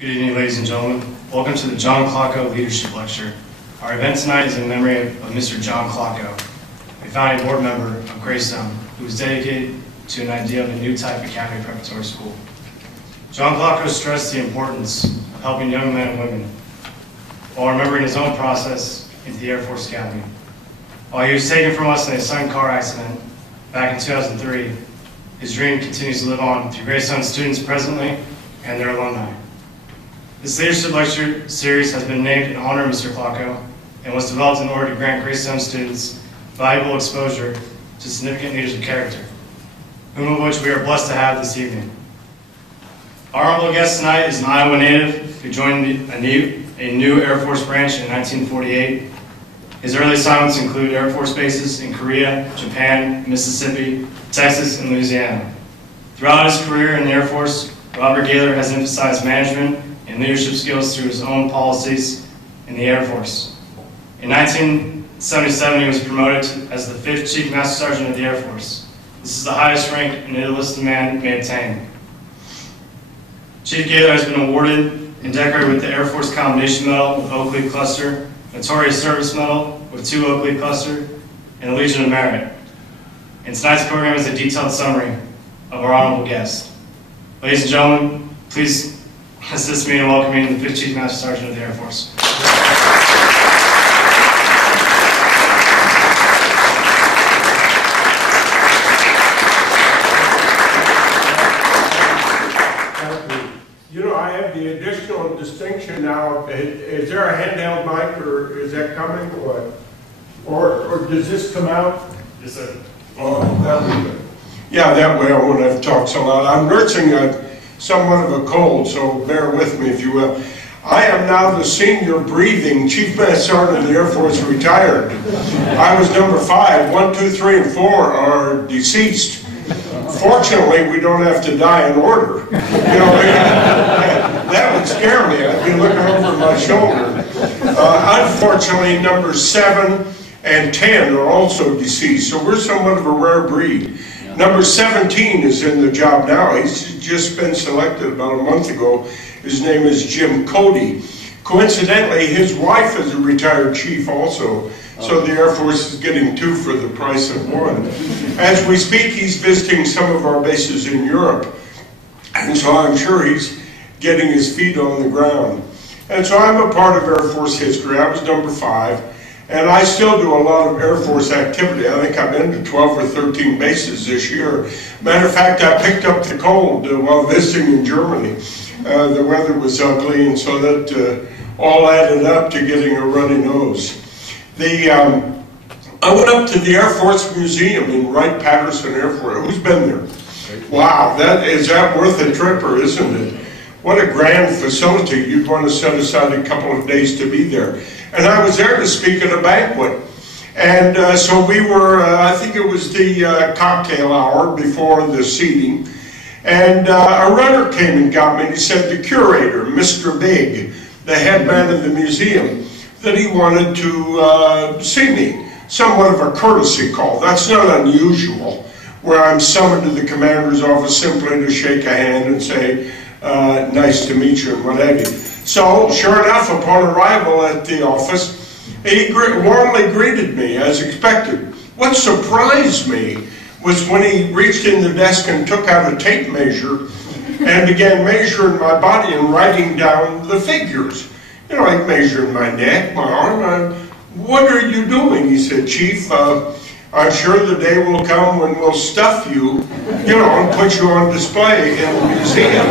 Good evening, ladies and gentlemen. Welcome to the Klocko Leadership Lecture. Our event tonight is in memory of Mr. John Klocko, a founding board member of Greystone, who was dedicated to an idea of a new type of academy preparatory school. John Klocko stressed the importance of helping young men and women while remembering his own process into the Air Force Academy. While he was taken from us in a sudden car accident back in 2003, his dream continues to live on through Greystone students presently and their alumni. This leadership lecture series has been named in honor of Mr. Klocko and was developed in order to grant Greystone students valuable exposure to significant leaders of character, whom of which we are blessed to have this evening. Our honorable guest tonight is an Iowa native who joined a new Air Force branch in 1948. His early assignments include Air Force bases in Korea, Japan, Mississippi, Texas, and Louisiana. Throughout his career in the Air Force, Robert Gaylor has emphasized management and leadership skills through his own policies in the Air Force. In 1977, he was promoted as the 5th Chief Master Sergeant of the Air Force. This is the highest rank an enlisted man may attain. Chief Gaylor has been awarded and decorated with the Air Force Commendation Medal with Oak Leaf Cluster, Notorious Service Medal with 2 Oak Leaf Cluster, and the Legion of Merit. And tonight's program is a detailed summary of our honorable guest. Ladies and gentlemen, please assist me in welcoming the 5th Chief Master Sergeant of the Air Force. You know, I have the additional distinction now. Is there a handheld mic, or is that coming, or does this come out? Yes, sir. Oh, that would be good. Yeah, that way I won't have to talk so loud. I'm nursing somewhat of a cold, so bear with me, if you will. I am now the senior breathing Chief Master Sergeant of the Air Force, retired. I was number 5. 1, 2, 3, and 4 are deceased. Fortunately, we don't have to die in order. You know, that would scare me. I'd be looking over my shoulder. Unfortunately, numbers 7 and 10 are also deceased, so we're somewhat of a rare breed. Number 17 is in the job now. He's just been selected about a month ago. His name is Jim Cody. Coincidentally, his wife is a retired chief also, so the Air Force is getting 2 for the price of 1. As we speak, he's visiting some of our bases in Europe, and so I'm sure he's getting his feet on the ground. And so I'm a part of Air Force history. I was number 5. And I still do a lot of Air Force activity. I think I've been to 12 or 13 bases this year. Matter of fact, I picked up the cold while visiting in Germany. The weather was ugly, and so that all added up to getting a runny nose. I went up to the Air Force Museum in Wright-Patterson Air Force. Who's been there? Wow, is that worth a trip, or isn't it? What a grand facility. You'd want to set aside a couple of days to be there. And I was there to speak at a banquet. And so we were, I think it was the cocktail hour before the seating. And a runner came and got me, and he said the curator, Mr. Big, the head man of the museum, that he wanted to see me. Somewhat of a courtesy call. That's not unusual, where I'm summoned to the commander's office simply to shake a hand and say, nice to meet you, and what have you. So, sure enough, upon arrival at the office, he warmly greeted me, as expected. What surprised me was when he reached in the desk and took out a tape measure and began measuring my body and writing down the figures. You know, like measuring my neck, my arm. What are you doing? He said, Chief, I'm sure the day will come when we'll stuff you, you know, and put you on display in the museum.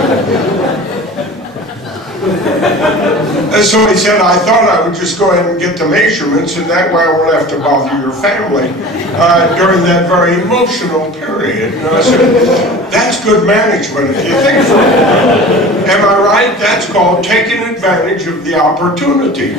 And so he said, I thought I would just go ahead and get the measurements, and that way I won't have to bother your family during that very emotional period. And I said, that's good management if you think so. Am I right? That's called taking advantage of the opportunity.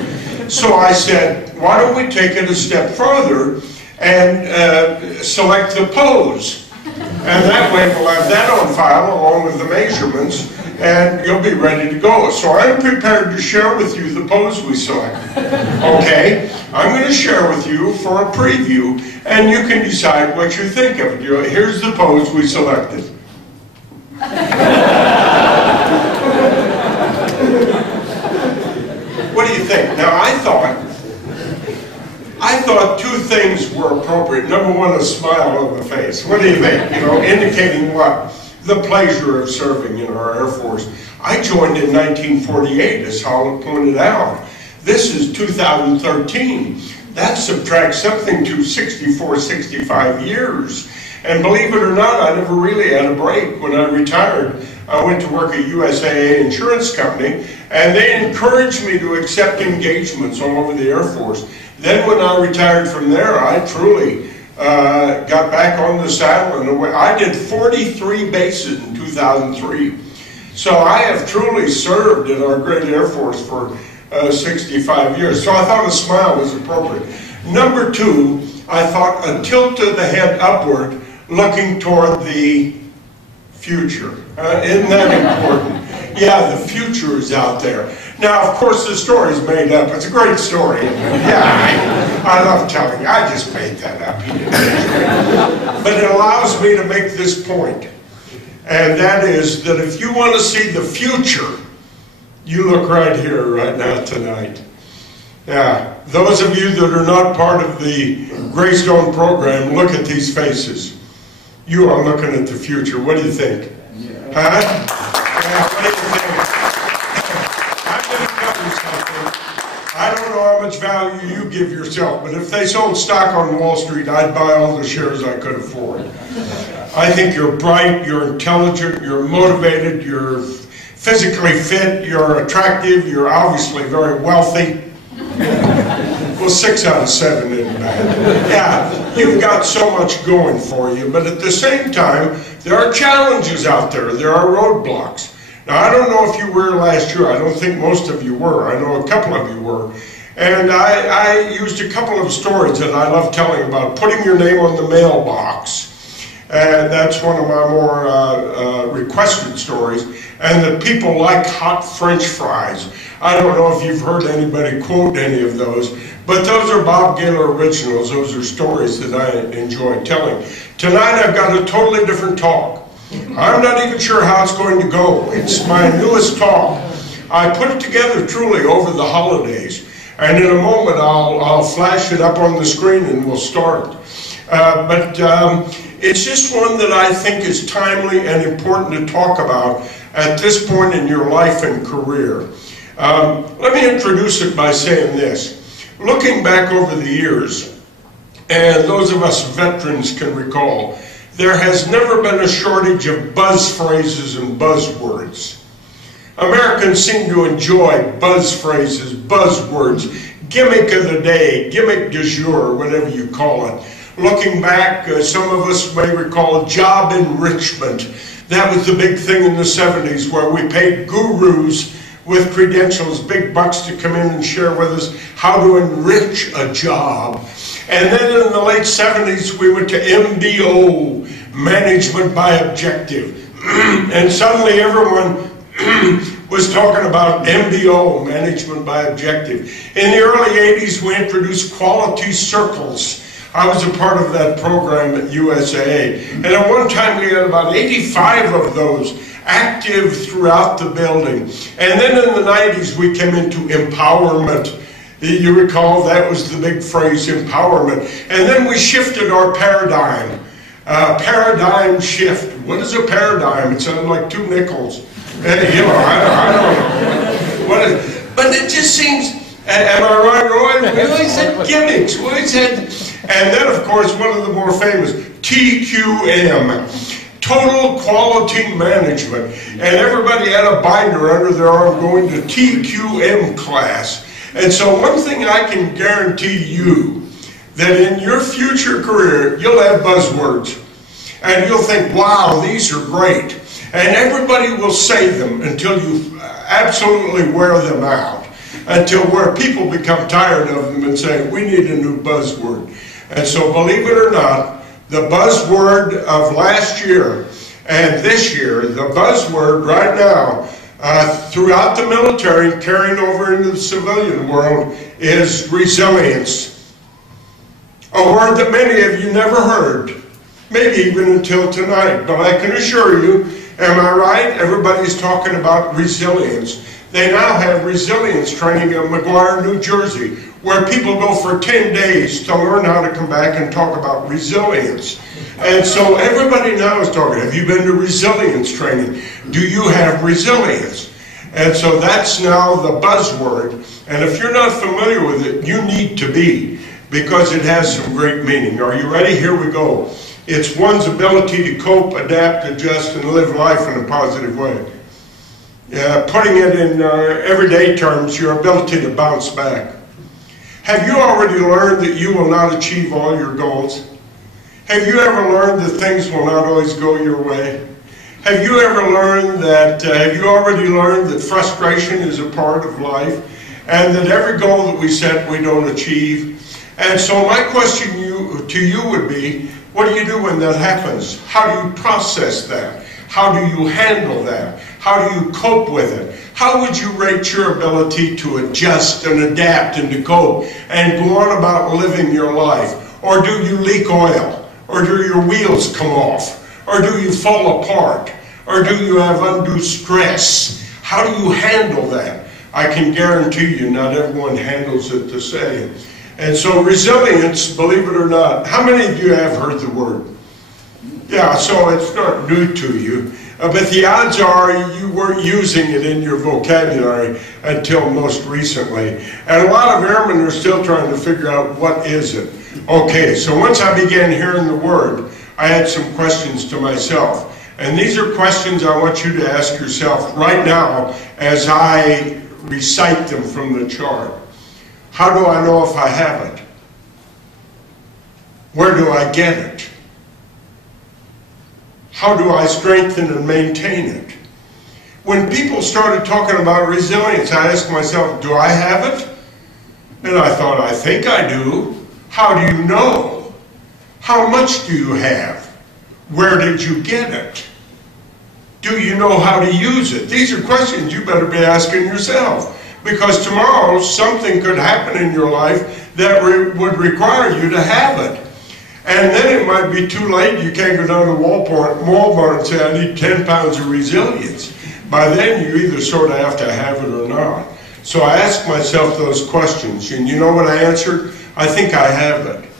So I said, why don't we take it a step further and select the pose? And that way we'll have that on file along with the measurements, and you'll be ready to go. So I'm prepared to share with you the pose we selected. Okay? I'm going to share with you for a preview, and you can decide what you think of it. Here's the pose we selected. things were appropriate. Number one, a smile on the face. What do you think? You know, indicating what? The pleasure of serving in our Air Force. I joined in 1948, as Howard pointed out. This is 2013. That subtracts something to 64, 65 years. And believe it or not, I never really had a break. When I retired, I went to work at USAA Insurance Company, and they encouraged me to accept engagements all over the Air Force. Then when I retired from there, I truly got back on the saddle and away. I did 43 bases in 2003. So I have truly served in our great Air Force for 65 years. So I thought a smile was appropriate. Number two, I thought a tilt of the head upward, looking toward the future. Isn't that important? Yeah, the future is out there. Now, of course, the story's made up. It's a great story. Yeah, I love telling you. I just made that up. But it allows me to make this point. And that is that if you want to see the future, you look right here, right now, tonight. Yeah, those of you that are not part of the Greystone Program, look at these faces. You are looking at the future. What do you think? Yeah. Huh? Yeah, what do you think? I'm going to tell you something. I don't know how much value you give yourself, but if they sold stock on Wall Street, I'd buy all the shares I could afford. I think you're bright, you're intelligent, you're motivated, you're physically fit, you're attractive, you're obviously very wealthy. Well, 6 out of 7 isn't bad. Yeah, you've got so much going for you, but at the same time, there are challenges out there. There are roadblocks. Now, I don't know if you were last year. I don't think most of you were. I know a couple of you were. And I used a couple of stories that I love telling about putting your name on the mailbox. And that's one of my more requested stories. And that people like hot French fries. I don't know if you've heard anybody quote any of those, but those are Bob Gaylor originals. Those are stories that I enjoy telling. Tonight I've got a totally different talk. I'm not even sure how it's going to go. It's my newest talk. I put it together truly over the holidays. And in a moment I'll flash it up on the screen and we'll start. It's just one that I think is timely and important to talk about at this point in your life and career. Let me introduce it by saying this. Looking back over the years, and those of us veterans can recall, there has never been a shortage of buzz phrases and buzzwords. Americans seem to enjoy buzz phrases, buzzwords, gimmick of the day, gimmick du jour, whatever you call it. Looking back, some of us may recall job enrichment. That was the big thing in the 70s where we paid gurus with credentials, big bucks to come in and share with us how to enrich a job. And then in the late 70s, we went to MBO, management by objective. And suddenly everyone was talking about MBO, management by objective. In the early 80s, we introduced quality circles. I was a part of that program at USAA. And at one time, we had about 85 of those active throughout the building. And then in the 90s, we came into empowerment. You recall that was the big phrase, empowerment. And then we shifted our paradigm. Paradigm shift. What is a paradigm? It sounds like 2 nickels. I don't know. What is, but it just seems, am I right, Roy? We always had gimmicks. We always had, and then of course one of the more famous, TQM. Total Quality Management. And everybody had a binder under their arm going to TQM class. And so one thing I can guarantee you, that in your future career, you'll have buzzwords. And you'll think, wow, these are great. And everybody will say them until you absolutely wear them out. Until where people become tired of them and say, we need a new buzzword. And so believe it or not, the buzzword of last year and this year, the buzzword right now, throughout the military, carrying over into the civilian world, is resilience. A word that many of you never heard, maybe even until tonight. But I can assure you, am I right? Everybody's talking about resilience. They now have resilience training in McGuire, New Jersey, where people go for 10 days to learn how to come back and talk about resilience. And so everybody now is talking, have you been to resilience training? Do you have resilience? And so that's now the buzzword. And if you're not familiar with it, you need to be, because it has some great meaning. Are you ready? Here we go. It's one's ability to cope, adapt, adjust, and live life in a positive way. Putting it in everyday terms, your ability to bounce back. Have you already learned that you will not achieve all your goals? Have you ever learned that things will not always go your way? Have you ever learned that, have you already learned that frustration is a part of life, and that every goal that we set we don't achieve? And so my question to you would be, what do you do when that happens? How do you process that? How do you handle that? How do you cope with it? How would you rate your ability to adjust and adapt and to cope and go on about living your life? Or do you leak oil? Or do your wheels come off? Or do you fall apart? Or do you have undue stress? How do you handle that? I can guarantee you not everyone handles it the same. And so resilience, believe it or not, how many of you have heard the word? Yeah, so it's not new to you. But the odds are you weren't using it in your vocabulary until most recently. And a lot of airmen are still trying to figure out what is it. Okay, so once I began hearing the word, I had some questions to myself. And these are questions I want you to ask yourself right now as I recite them from the chart. How do I know if I have it? Where do I get it? How do I strengthen and maintain it? When people started talking about resilience, I asked myself, do I have it? And I thought, I think I do. How do you know? How much do you have? Where did you get it? Do you know how to use it? These are questions you better be asking yourself, because tomorrow something could happen in your life that would require you to have it. And then it might be too late. You can't go down to Walmart and say, I need 10 pounds of resilience. By then, you either sort of have to have it or not. So I asked myself those questions, and you know what I answered? I think I have it.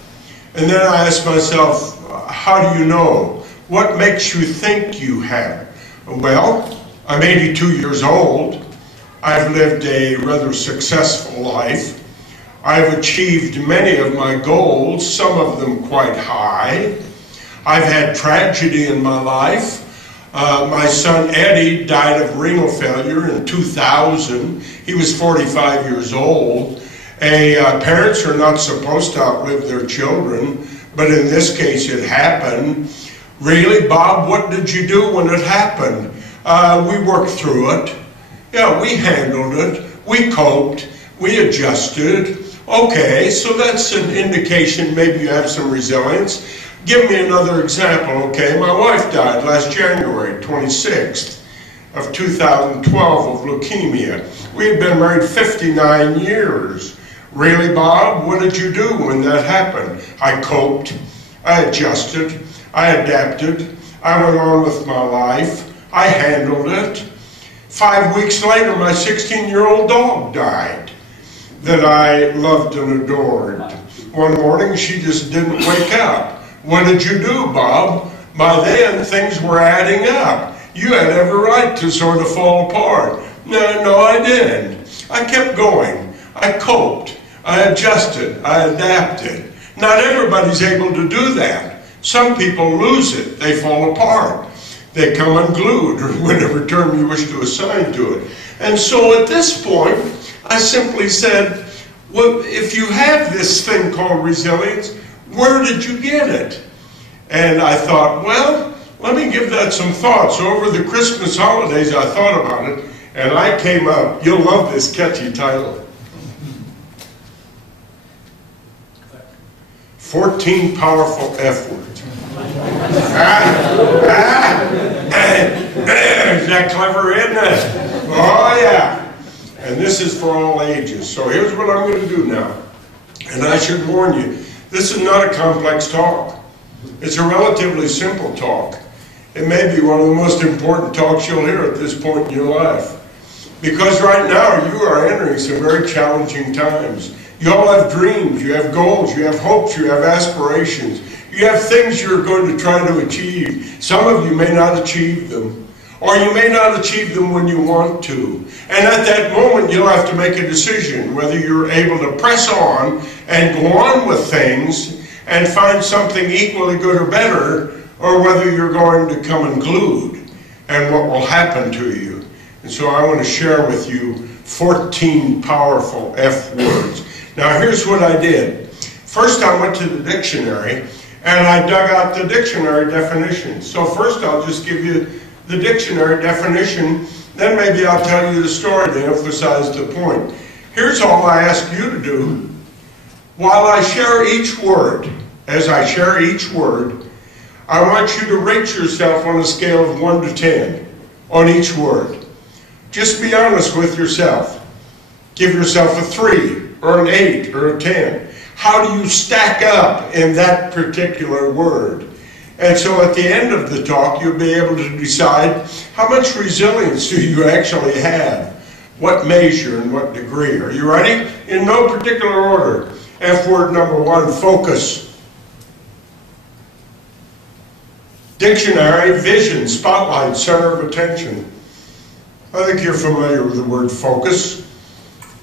And then I asked myself, how do you know? What makes you think you have it? Well, I'm 82 years old. I've lived a rather successful life. I've achieved many of my goals, some of them quite high. I've had tragedy in my life. My son Eddie died of renal failure in 2000. He was 45 years old. Parents are not supposed to outlive their children, but in this case it happened. Really, Bob, what did you do when it happened? We worked through it. Yeah, we handled it. We coped. We adjusted. Okay, so that's an indication maybe you have some resilience. Give me another example, okay? My wife died last January 26th of 2012 of leukemia. We had been married 59 years. Really, Bob, what did you do when that happened? I coped. I adjusted. I adapted. I went on with my life. I handled it. 5 weeks later, my 16-year-old dog died that I loved and adored. One morning, she just didn't wake up. What did you do, Bob? By then, things were adding up. You had every right to sort of fall apart. No, I didn't. I kept going. I coped. I adjusted. I adapted. Not everybody's able to do that. Some people lose it. They fall apart. They come unglued, or whatever term you wish to assign to it. And so at this point, I simply said, well, if you have this thing called resilience, where did you get it? And I thought, well, let me give that some thought. So over the Christmas holidays, I thought about it, and I came up, you'll love this catchy title, 14 Powerful F Words. Is that clever, isn't it? Oh, yeah. And this is for all ages. So here's what I'm going to do now. And I should warn you, this is not a complex talk. It's a relatively simple talk. It may be one of the most important talks you'll hear at this point in your life. Because right now you are entering some very challenging times. You all have dreams, you have goals, you have hopes, you have aspirations. You have things you're going to try to achieve. Some of you may not achieve them, or you may not achieve them when you want to. And at that moment, you'll have to make a decision whether you're able to press on and go on with things and find something equally good or better, or whether you're going to come unglued and what will happen to you. And so I want to share with you 14 powerful F words. Now here's what I did. First I went to the dictionary and I dug out the dictionary definition. So first I'll just give you the dictionary definition, then maybe I'll tell you the story to emphasize the point. Here's all I ask you to do. While I share each word, as I share each word, I want you to rate yourself on a scale of 1 to 10 on each word. Just be honest with yourself. Give yourself a 3 or an 8 or a 10. How do you stack up in that particular word? And so at the end of the talk, you'll be able to decide how much resilience do you actually have, what measure and what degree. Are you ready? In no particular order. F word number 1, focus. Dictionary, vision, spotlight, center of attention. I think you're familiar with the word focus.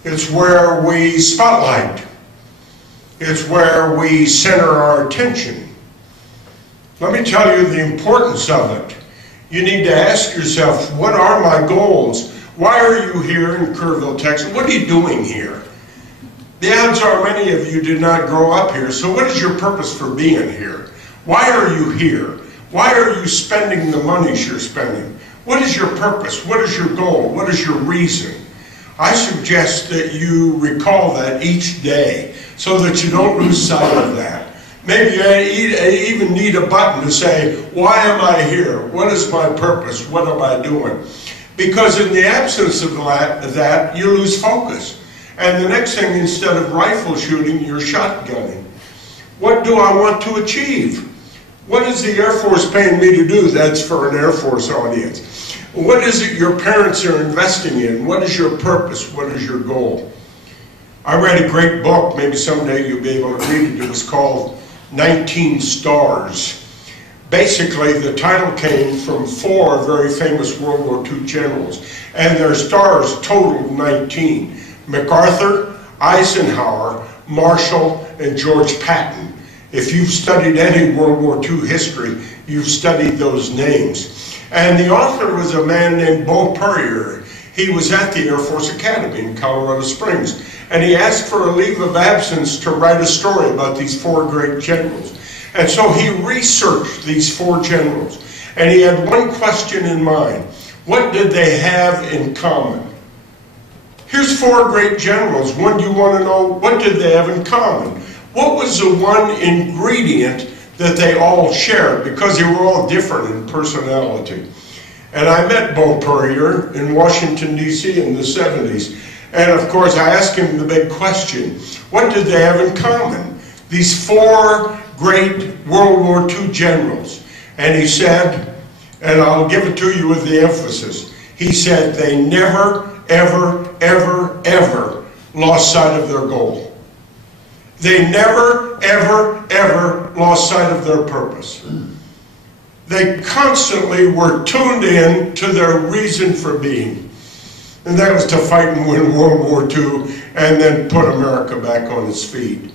It's where we spotlight. It's where we center our attention. Let me tell you the importance of it. You need to ask yourself, what are my goals? Why are you here in Kerrville, Texas? What are you doing here? The odds are many of you did not grow up here, so what is your purpose for being here? Why are you here? Why are you spending the monies you're spending? What is your purpose? What is your goal? What is your reason? I suggest that you recall that each day so that you don't lose sight of that. Maybe you even need a button to say, why am I here? What is my purpose? What am I doing? Because in the absence of that, you lose focus. And the next thing, instead of rifle shooting, you're shotgunning. What do I want to achieve? What is the Air Force paying me to do? That's for an Air Force audience. What is it your parents are investing in? What is your purpose? What is your goal? I read a great book, maybe someday you'll be able to read it. It was called 19 Stars. Basically, the title came from 4 very famous World War II generals, and their stars totaled 19. MacArthur, Eisenhower, Marshall, and George Patton. If you've studied any World War II history, you've studied those names. And the author was a man named Beau Purrier. He was at the Air Force Academy in Colorado Springs, and he asked for a leave of absence to write a story about these 4 great generals. And so he researched these 4 generals, and he had one question in mind. What did they have in common? Here's 4 great generals. One, you want to know, what did they have in common? What was the one ingredient that they all shared? Because they were all different in personality. And I met Beau Purrier in Washington, D.C. in the 70s. And of course, I asked him the big question. What did they have in common? These 4 great World War II generals. And he said, and I'll give it to you with the emphasis, he said they never, ever, ever, ever lost sight of their goal. They never, ever, ever lost sight of their purpose. They constantly were tuned in to their reason for being. And that was to fight and win World War II and then put America back on its feet.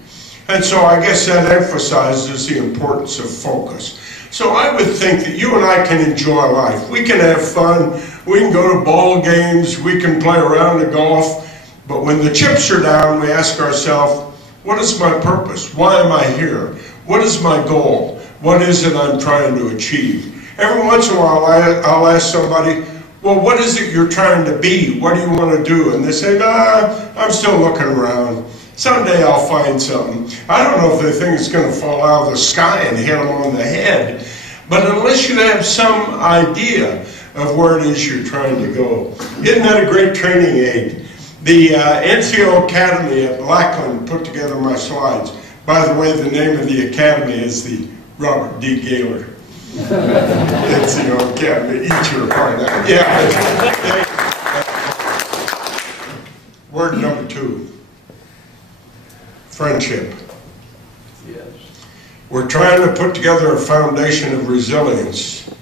And so I guess that emphasizes the importance of focus. So I would think that you and I can enjoy life. We can have fun. We can go to ball games. We can play around the golf. But when the chips are down, we ask ourselves, what is my purpose? Why am I here? What is my goal? What is it I'm trying to achieve? Every once in a while, I'll ask somebody, well, what is it you're trying to be? What do you want to do? And they say, I'm still looking around. Someday I'll find something. I don't know if they think it's going to fall out of the sky and hit them on the head. But unless you have some idea of where it is you're trying to go. Isn't that a great training aid? The NCO Academy at Lackland put together my slides. By the way, the name of the academy is the Robert D. Gaylor NCO Academy. Eat your heart out. Yeah. Word number 2, friendship. Yes. We're trying to put together a foundation of resilience.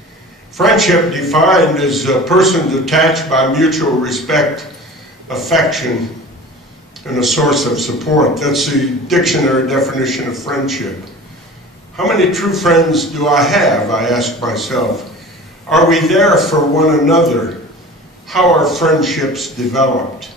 Friendship defined as persons attached by mutual respect, affection, and a source of support. That's the dictionary definition of friendship. How many true friends do I have, I ask myself. Are we there for one another? How are friendships developed?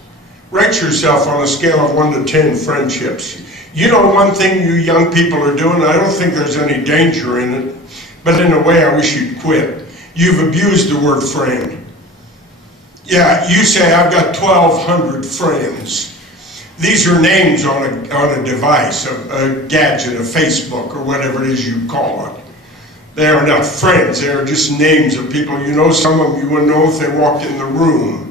Rate yourself on a scale of 1 to 10 friendships. You know one thing you young people are doing, I don't think there's any danger in it, but in a way I wish you'd quit. You've abused the word friend. Yeah, you say I've got 1,200 friends. These are names on a device, a gadget, a Facebook, or whatever it is you call it. They are not friends, they are just names of people. You know some of them you wouldn't know if they walked in the room.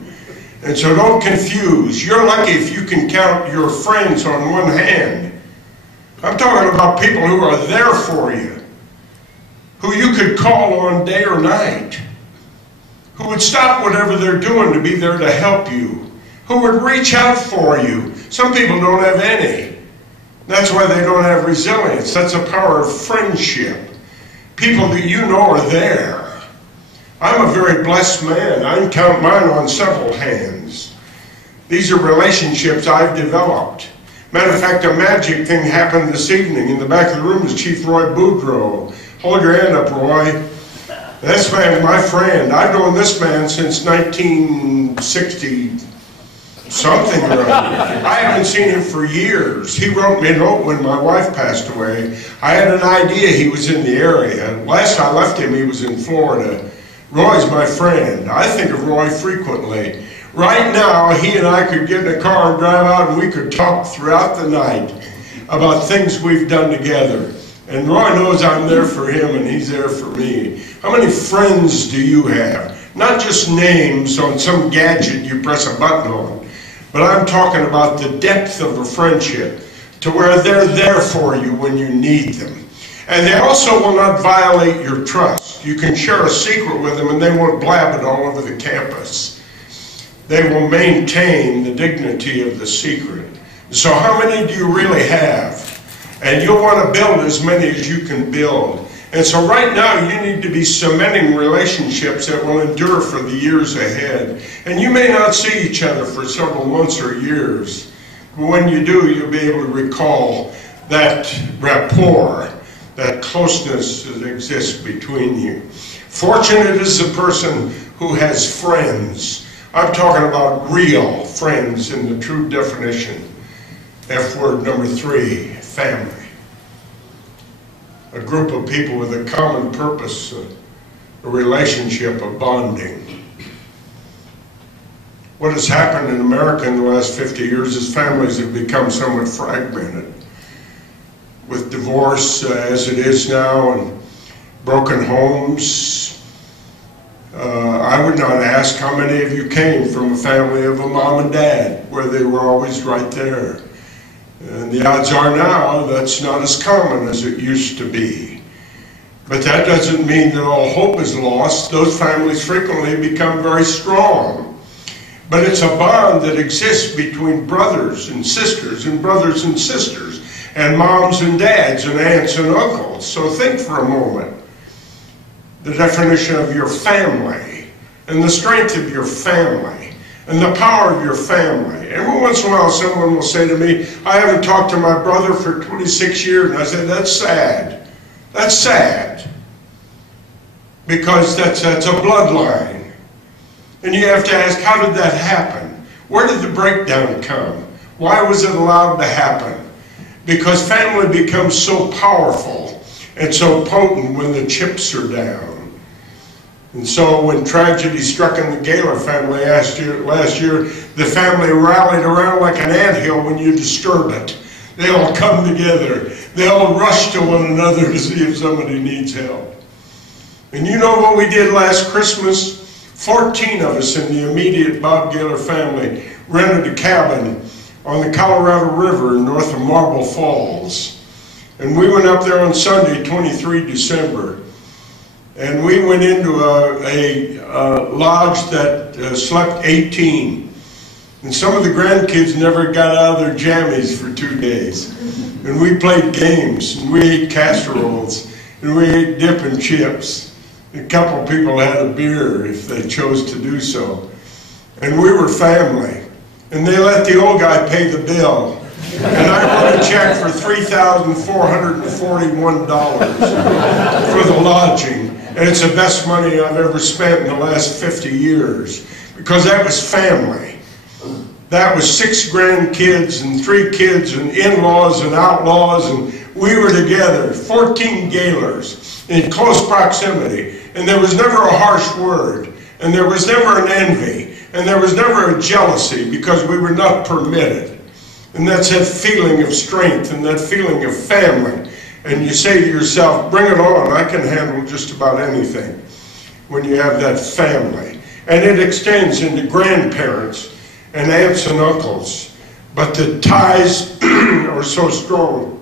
And so don't confuse. You're lucky if you can count your friends on one hand. I'm talking about people who are there for you, who you could call on day or night, who would stop whatever they're doing to be there to help you, who would reach out for you. Some people don't have any. That's why they don't have resilience. That's the power of friendship. People that you know are there. I'm a very blessed man. I can count mine on several hands. These are relationships I've developed. Matter of fact, a magic thing happened this evening. In the back of the room is Chief Roy Boudreau. Hold your hand up, Roy. This man is my friend. I've known this man since 1960 something or other. I haven't seen him for years. He wrote me a note when my wife passed away. I had an idea he was in the area. Last I left him, he was in Florida. Roy's my friend. I think of Roy frequently. Right now, he and I could get in a car and drive out and we could talk throughout the night about things we've done together. And Roy knows I'm there for him and he's there for me. How many friends do you have? Not just names on some gadget you press a button on, but I'm talking about the depth of a friendship to where they're there for you when you need them. And they also will not violate your trust. You can share a secret with them and they won't blab it all over the campus. They will maintain the dignity of the secret. So how many do you really have? And you'll want to build as many as you can build. And so right now you need to be cementing relationships that will endure for the years ahead. And you may not see each other for several months or years. But when you do, you'll be able to recall that rapport, that closeness that exists between you. Fortunate is the person who has friends. I'm talking about real friends in the true definition. F word number 3, family. A group of people with a common purpose, a relationship, a bonding. What has happened in America in the last 50 years is families have become somewhat fragmented. With divorce as it is now and broken homes, I would not ask how many of you came from a family of a mom and dad where they were always right there. And the odds are now that's not as common as it used to be. But that doesn't mean that all hope is lost. Those families frequently become very strong. But it's a bond that exists between brothers and sisters and brothers and sisters and moms and dads and aunts and uncles. So think for a moment. The definition of your family and the strength of your family and the power of your family. Every once in a while someone will say to me, I haven't talked to my brother for 26 years. And I say, that's sad. That's sad. Because that's a bloodline. And you have to ask, how did that happen? Where did the breakdown come? Why was it allowed to happen? Because family becomes so powerful and so potent when the chips are down. And so when tragedy struck in the Gaylor family last year, the family rallied around like an anthill when you disturb it. They all come together. They all rush to one another to see if somebody needs help. And you know what we did last Christmas? 14 of us in the immediate Bob Gaylor family rented a cabin on the Colorado River north of Marble Falls. And we went up there on Sunday, 23 December. And we went into a lodge that slept 18. And some of the grandkids never got out of their jammies for 2 days. And we played games, and we ate casseroles, and we ate dip and chips. A couple people had a beer if they chose to do so. And we were family. And they let the old guy pay the bill. And I wrote a check for $3,441 for the lodging. And it's the best money I've ever spent in the last 50 years. Because that was family. That was 6 grandkids and 3 kids and in-laws and outlaws, and we were together, 14 Gaylors in close proximity. And there was never a harsh word, and there was never an envy, and there was never a jealousy, because we were not permitted. And that's that feeling of strength and that feeling of family. And you say to yourself, bring it on, I can handle just about anything when you have that family. And it extends into grandparents and aunts and uncles. But the ties are so strong,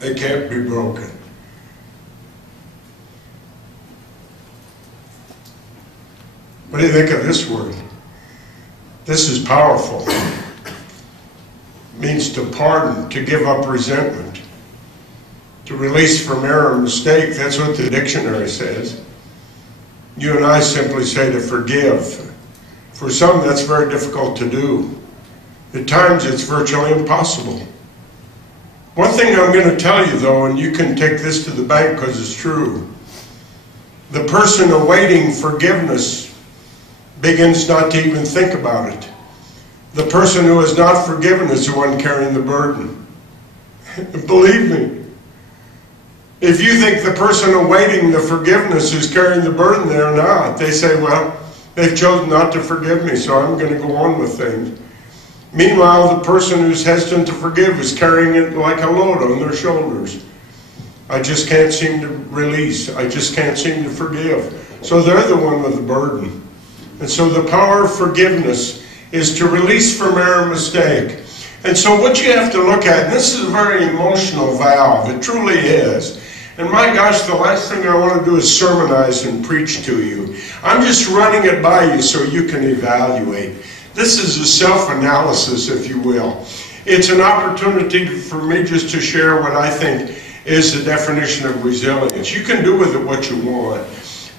they can't be broken. What do you think of this word? This is powerful. It means to pardon, to give up resentment, to release from error and mistake. That's what the dictionary says. You and I simply say to forgive. For some, that's very difficult to do. At times, it's virtually impossible. One thing I'm going to tell you, though, and you can take this to the bank because it's true, the person awaiting forgiveness begins not to even think about it. The person who is not forgiven is the one carrying the burden. Believe me. If you think the person awaiting the forgiveness is carrying the burden, they're not. They say, well, they've chosen not to forgive me, so I'm going to go on with things. Meanwhile, the person who's hesitant to forgive is carrying it like a load on their shoulders. I just can't seem to release. I just can't seem to forgive. So they're the one with the burden. And so the power of forgiveness is to release from error and mistake. And so what you have to look at, and this is a very emotional valve, it truly is. And my gosh, the last thing I want to do is sermonize and preach to you. I'm just running it by you so you can evaluate. This is a self-analysis, if you will. It's an opportunity for me just to share what I think is the definition of resilience. You can do with it what you want.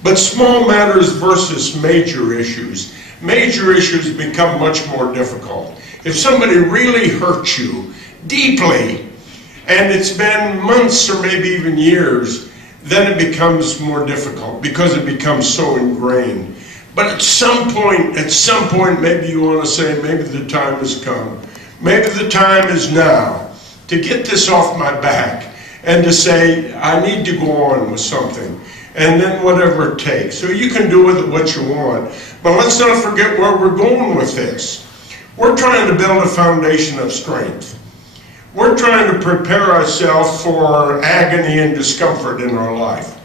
But small matters versus major issues. Major issues become much more difficult. If somebody really hurts you deeply, and it's been months or maybe even years, then it becomes more difficult because it becomes so ingrained. But at some point, maybe you want to say, maybe the time has come. Maybe the time is now to get this off my back and to say, I need to go on with something. And then whatever it takes. So you can do with it what you want. But let's not forget where we're going with this. We're trying to build a foundation of strength. We're trying to prepare ourselves for agony and discomfort in our life.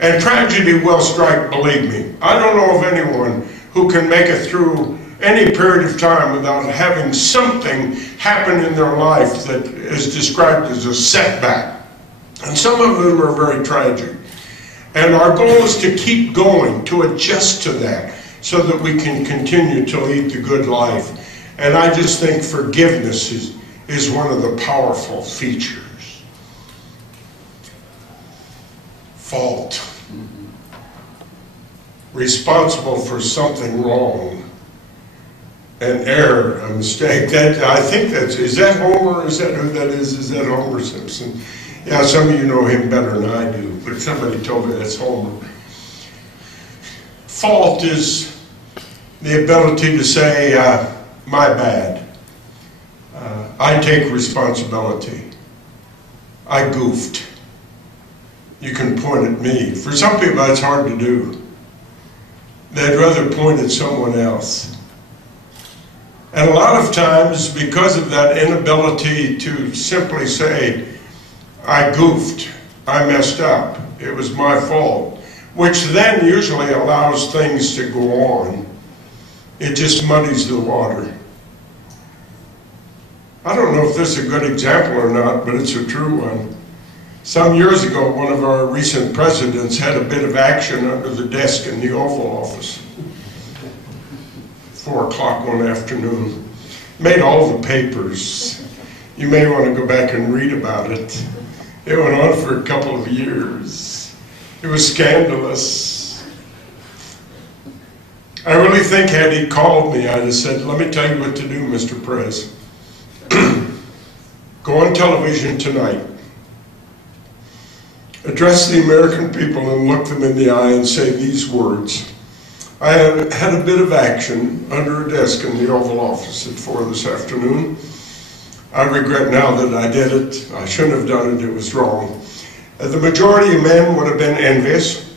And tragedy will strike, believe me. I don't know of anyone who can make it through any period of time without having something happen in their life that is described as a setback. And some of them are very tragic. And our goal is to keep going, to adjust to that, so that we can continue to lead the good life. And I just think forgiveness is one of the powerful features. Fault. Responsible for something wrong. An error, a mistake. I think is that Homer? Is that who that is? Is that Homer Simpson? Yeah, some of you know him better than I do, but somebody told me that's Homer. Fault is the ability to say, my bad. I take responsibility. I goofed. You can point at me. For some people, that's hard to do. They'd rather point at someone else. And a lot of times, because of that inability to simply say, I goofed, I messed up, it was my fault, which then usually allows things to go on. It just muddies the water. I don't know if this is a good example or not, but it's a true one. Some years ago, one of our recent presidents had a bit of action under the desk in the Oval Office. 4 o'clock one afternoon. Made all the papers. You may want to go back and read about it. It went on for a couple of years. It was scandalous. I really think had he called me, I'd have said, let me tell you what to do, Mr. Prez. Go on television tonight. Address the American people and look them in the eye and say these words. I had a bit of action under a desk in the Oval Office at 4 this afternoon. I regret now that I did it. I shouldn't have done it. It was wrong. The majority of men would have been envious.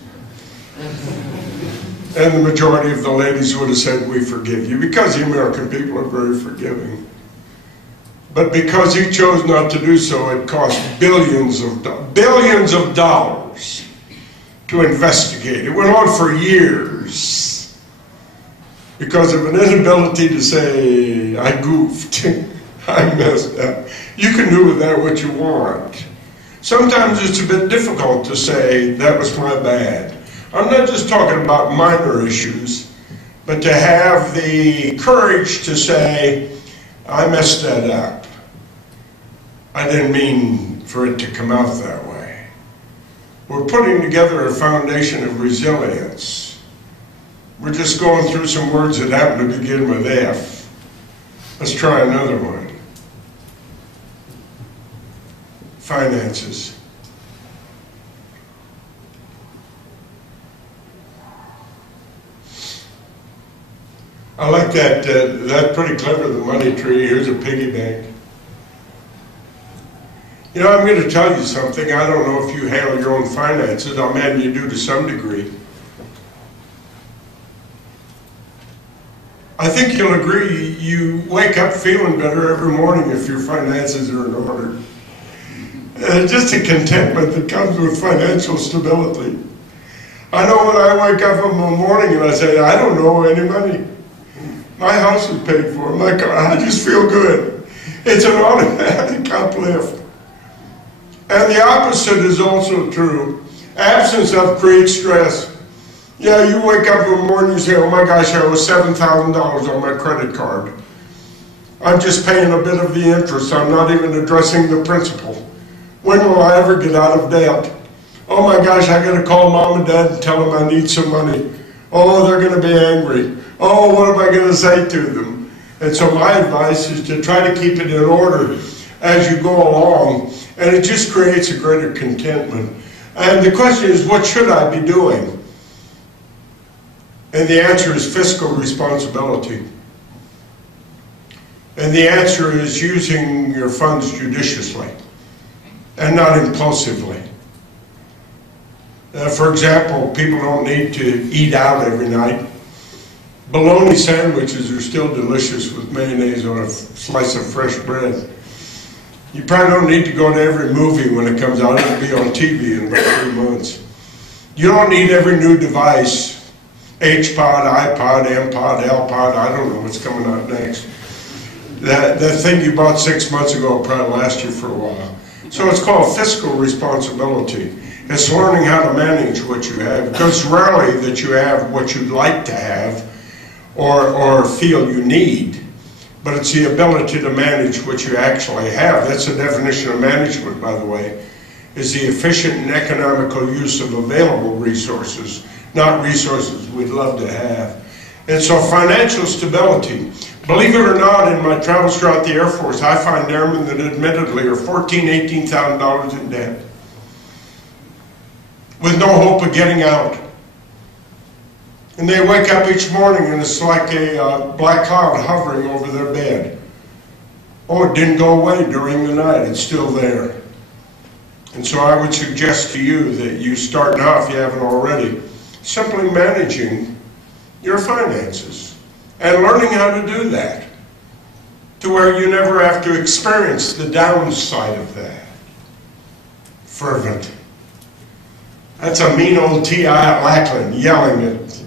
And the majority of the ladies would have said, we forgive you, because the American people are very forgiving. But because he chose not to do so, it cost billions of dollars to investigate. It went on for years because of an inability to say, I goofed, I messed up. You can do with that what you want. Sometimes it's a bit difficult to say, that was my bad. I'm not just talking about minor issues, but to have the courage to say, I messed that up. I didn't mean for it to come out that way. We're putting together a foundation of resilience. We're just going through some words that happen to begin with F. Let's try another one. Finances. I like that. That's pretty clever, the money tree. Here's a piggy bank. You know, I'm going to tell you something. I don't know if you handle your own finances. I imagine you do to some degree. I think you'll agree you wake up feeling better every morning if your finances are in order. Just a contentment that comes with financial stability. I know when I wake up in the morning and I say, I don't know any money. My house is paid for. My car, I just feel good. It's an automatic uplift. And the opposite is also true. Absence of creates stress. Yeah, you wake up in the morning and you say, oh my gosh, I owe $7,000 on my credit card. I'm just paying a bit of the interest. I'm not even addressing the principal. When will I ever get out of debt? Oh my gosh, I gotta call mom and dad and tell them I need some money. Oh, they're gonna be angry. Oh, what am I gonna say to them? And so my advice is to try to keep it in order as you go along, and it just creates a greater contentment. And the question is, what should I be doing? And the answer is fiscal responsibility. And the answer is using your funds judiciously and not impulsively. For example, people don't need to eat out every night. Bologna sandwiches are still delicious with mayonnaise on a slice of fresh bread. You probably don't need to go to every movie when it comes out. It'll be on TV in about 3 months. You don't need every new device. H-Pod, iPod, M-Pod, L-Pod, I don't know what's coming out next. That thing you bought 6 months ago will probably last you for a while. So it's called fiscal responsibility. It's learning how to manage what you have. Because it's rarely that you have what you'd like to have or feel you need, but it's the ability to manage what you actually have. That's the definition of management, by the way, is the efficient and economical use of available resources, not resources we'd love to have. And so financial stability. Believe it or not, in my travels throughout the Air Force, I find airmen that admittedly are $14,000, $18,000 in debt with no hope of getting out. And they wake up each morning and it's like a black cloud hovering over their bed. Oh, it didn't go away during the night, it's still there. And so I would suggest to you that you start now, if you haven't already, simply managing your finances and learning how to do that to where you never have to experience the downside of that. Fervent. That's a mean old T.I. at Lackland yelling at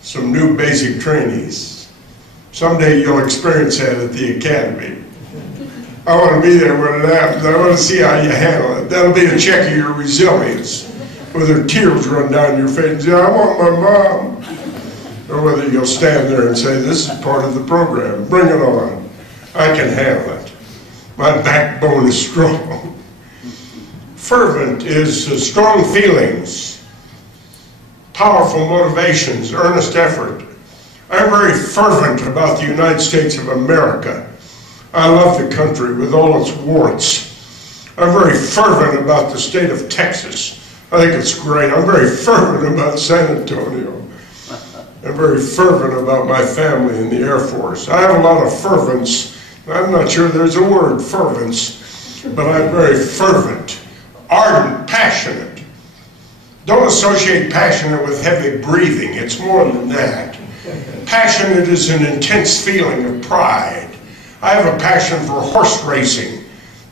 some new basic trainees. Someday you'll experience that at the academy. I want to be there when it happens. I want to see how you handle it. That'll be a check of your resilience. Whether tears run down your face and say, I want my mom. Or whether you'll stand there and say, this is part of the program. Bring it on. I can handle it. My backbone is strong. Fervent is strong feelings, powerful motivations, earnest effort. I'm very fervent about the United States of America. I love the country with all its warts. I'm very fervent about the state of Texas. I think it's great. I'm very fervent about San Antonio. I'm very fervent about my family in the Air Force. I have a lot of fervence. I'm not sure there's a word, fervence, but I'm very fervent, ardent, passionate. Don't associate passionate with heavy breathing. It's more than that. Passionate is an intense feeling of pride. I have a passion for horse racing.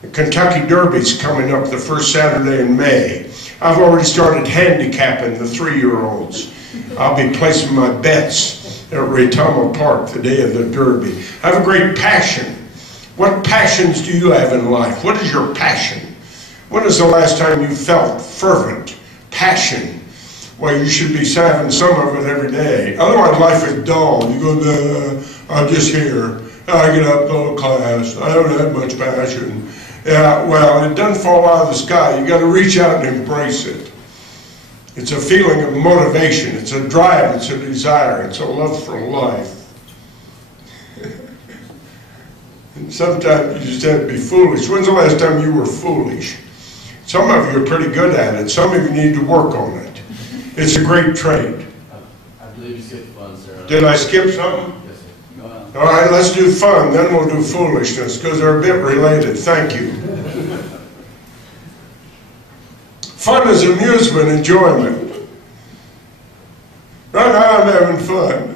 The Kentucky Derby's coming up the first Saturday in May. I've already started handicapping the 3-year-olds. I'll be placing my bets at Raytama Park the day of the Derby. I have a great passion. What passions do you have in life? What is your passion? When is the last time you felt fervent passion? Well, you should be having some of it every day. Otherwise, life is dull. You go, I'm just here. I get up, go to class. I don't have much passion. Yeah, well, it doesn't fall out of the sky. You got to reach out and embrace it. It's a feeling of motivation. It's a drive. It's a desire. It's a love for life. And sometimes you just have to be foolish. When's the last time you were foolish? Some of you are pretty good at it. Some of you need to work on it. It's a great trait. I believe you skipped fun, sir. Did I skip something? Yes, sir. Go on. All right, let's do fun. Then we'll do foolishness because they're a bit related. Thank you. Fun is amusement, enjoyment. Right now I'm having fun.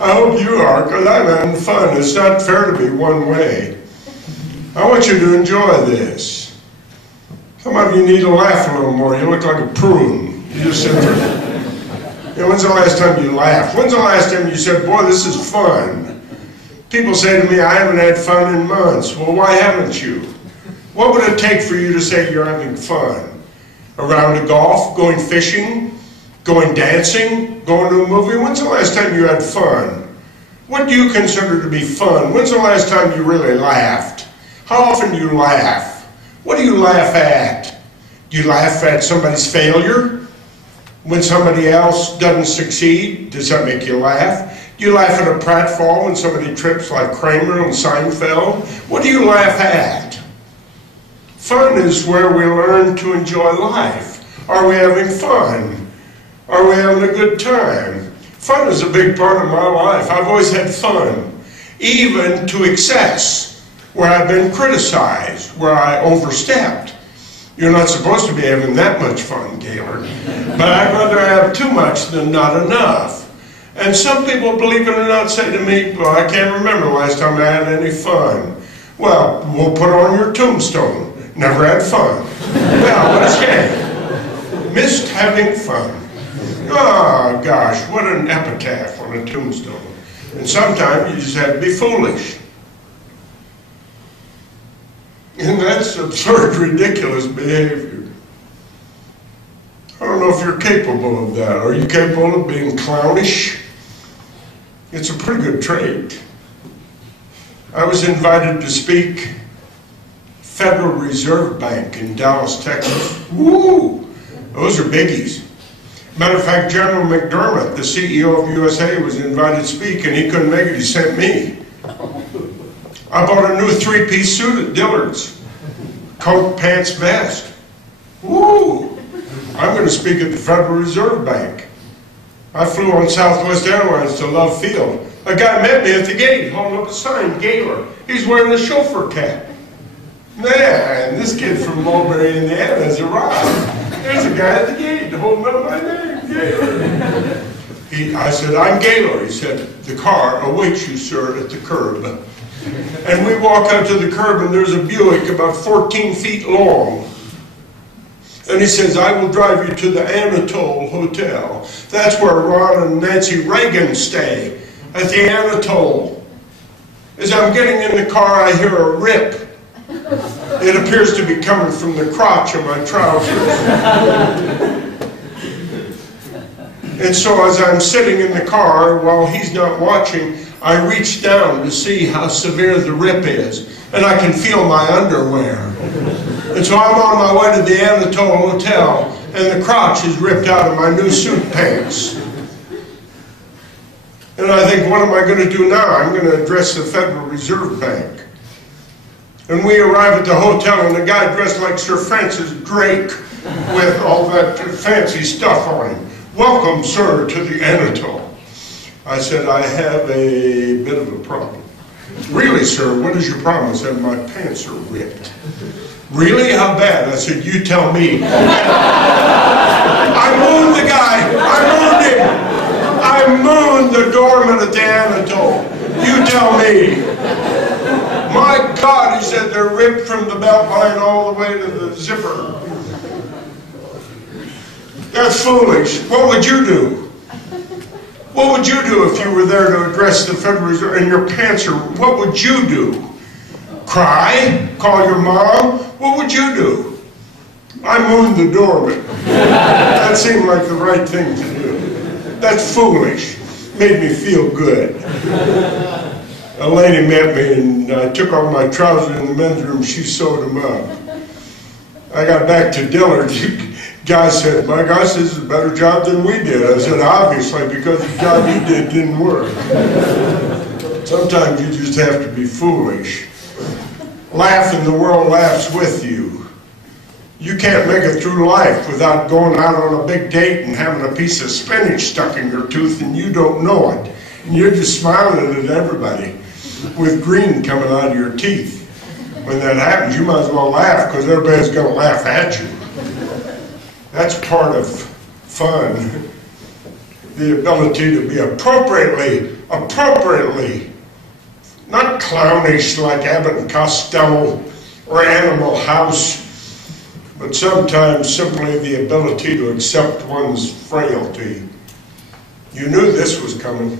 I hope you are, because I'm having fun. It's not fair to be one way. I want you to enjoy this. Some of you need to laugh a little more. You look like a prune. You just sit there. You know, when's the last time you laughed? When's the last time you said, boy, this is fun? People say to me, I haven't had fun in months. Well, why haven't you? What would it take for you to say you're having fun? A round of golf, going fishing, going dancing, going to a movie? When's the last time you had fun? What do you consider to be fun? When's the last time you really laughed? How often do you laugh? What do you laugh at? Do you laugh at somebody's failure? When somebody else doesn't succeed, does that make you laugh? Do you laugh at a pratfall when somebody trips like Kramer and Seinfeld? What do you laugh at? Fun is where we learn to enjoy life. Are we having fun? Are we having a good time? Fun is a big part of my life. I've always had fun, even to excess, where I've been criticized, where I overstepped. You're not supposed to be having that much fun, Gaylor, but I'd rather have too much than not enough. And some people, believe it or not, say to me, well, I can't remember the last time I had any fun. Well, we'll put on your tombstone. Never had fun. Well, what a shame. Missed having fun. Oh, gosh, what an epitaph on a tombstone. And sometimes you just have to be foolish. And that's absurd, ridiculous behavior. I don't know if you're capable of that. Are you capable of being clownish? It's a pretty good trait. I was invited to speak Federal Reserve Bank in Dallas, Texas. Woo! Those are biggies. Matter of fact, General McDermott, the CEO of USA, was invited to speak, and he couldn't make it. He sent me. I bought a new 3-piece suit at Dillard's. Coat, pants, vest. Woo! I'm going to speak at the Federal Reserve Bank. I flew on Southwest Airlines to Love Field. A guy met me at the gate, holding up a sign, Gaylor. He's wearing a chauffeur cap. Man, this kid from Mulberry, Indiana has arrived. There's a guy at the gate holding up my name, Gaylor. I said, I'm Gaylor. He said, the car awaits you, sir, at the curb. And we walk out to the curb, and there's a Buick about 14 feet long. And he says, I will drive you to the Anatole Hotel. That's where Ron and Nancy Reagan stay, at the Anatole. As I'm getting in the car, I hear a rip. It appears to be coming from the crotch of my trousers. And so as I'm sitting in the car, while he's not watching, I reach down to see how severe the rip is, and I can feel my underwear. And so I'm on my way to the Anatole Hotel, and the crotch is ripped out of my new suit pants. And I think, what am I going to do now? I'm going to address the Federal Reserve Bank. And we arrive at the hotel, and the guy dressed like Sir Francis Drake with all that fancy stuff on him. Welcome, sir, to the Anatole. I said, I have a bit of a problem. Really, sir, what is your problem? I said, my pants are ripped. Really? How bad? I said, you tell me. I mooned the guy. I mooned him. I mooned the doorman at the Anatole. You tell me. My God, he said, they're ripped from the belt line all the way to the zipper. That's foolish. What would you do? What would you do if you were there to address the Federal Reserve and your pants are, what would you do? Cry? Call your mom? What would you do? I mooned the doorman. That seemed like the right thing to do. That's foolish. Made me feel good. A lady met me and I took off my trousers in the men's room. She sewed them up. I got back to Dillard's. Guy said, my guy says it's a better job than we did. I said, obviously, because the job you did didn't work. Sometimes you just have to be foolish. Laugh and the world laughs with you. You can't make it through life without going out on a big date and having a piece of spinach stuck in your tooth and you don't know it. And you're just smiling at everybody with green coming out of your teeth. When that happens, you might as well laugh because everybody's going to laugh at you. That's part of fun. The ability to be appropriately, not clownish like Abbott and Costello or Animal House, but sometimes simply the ability to accept one's frailty. You knew this was coming.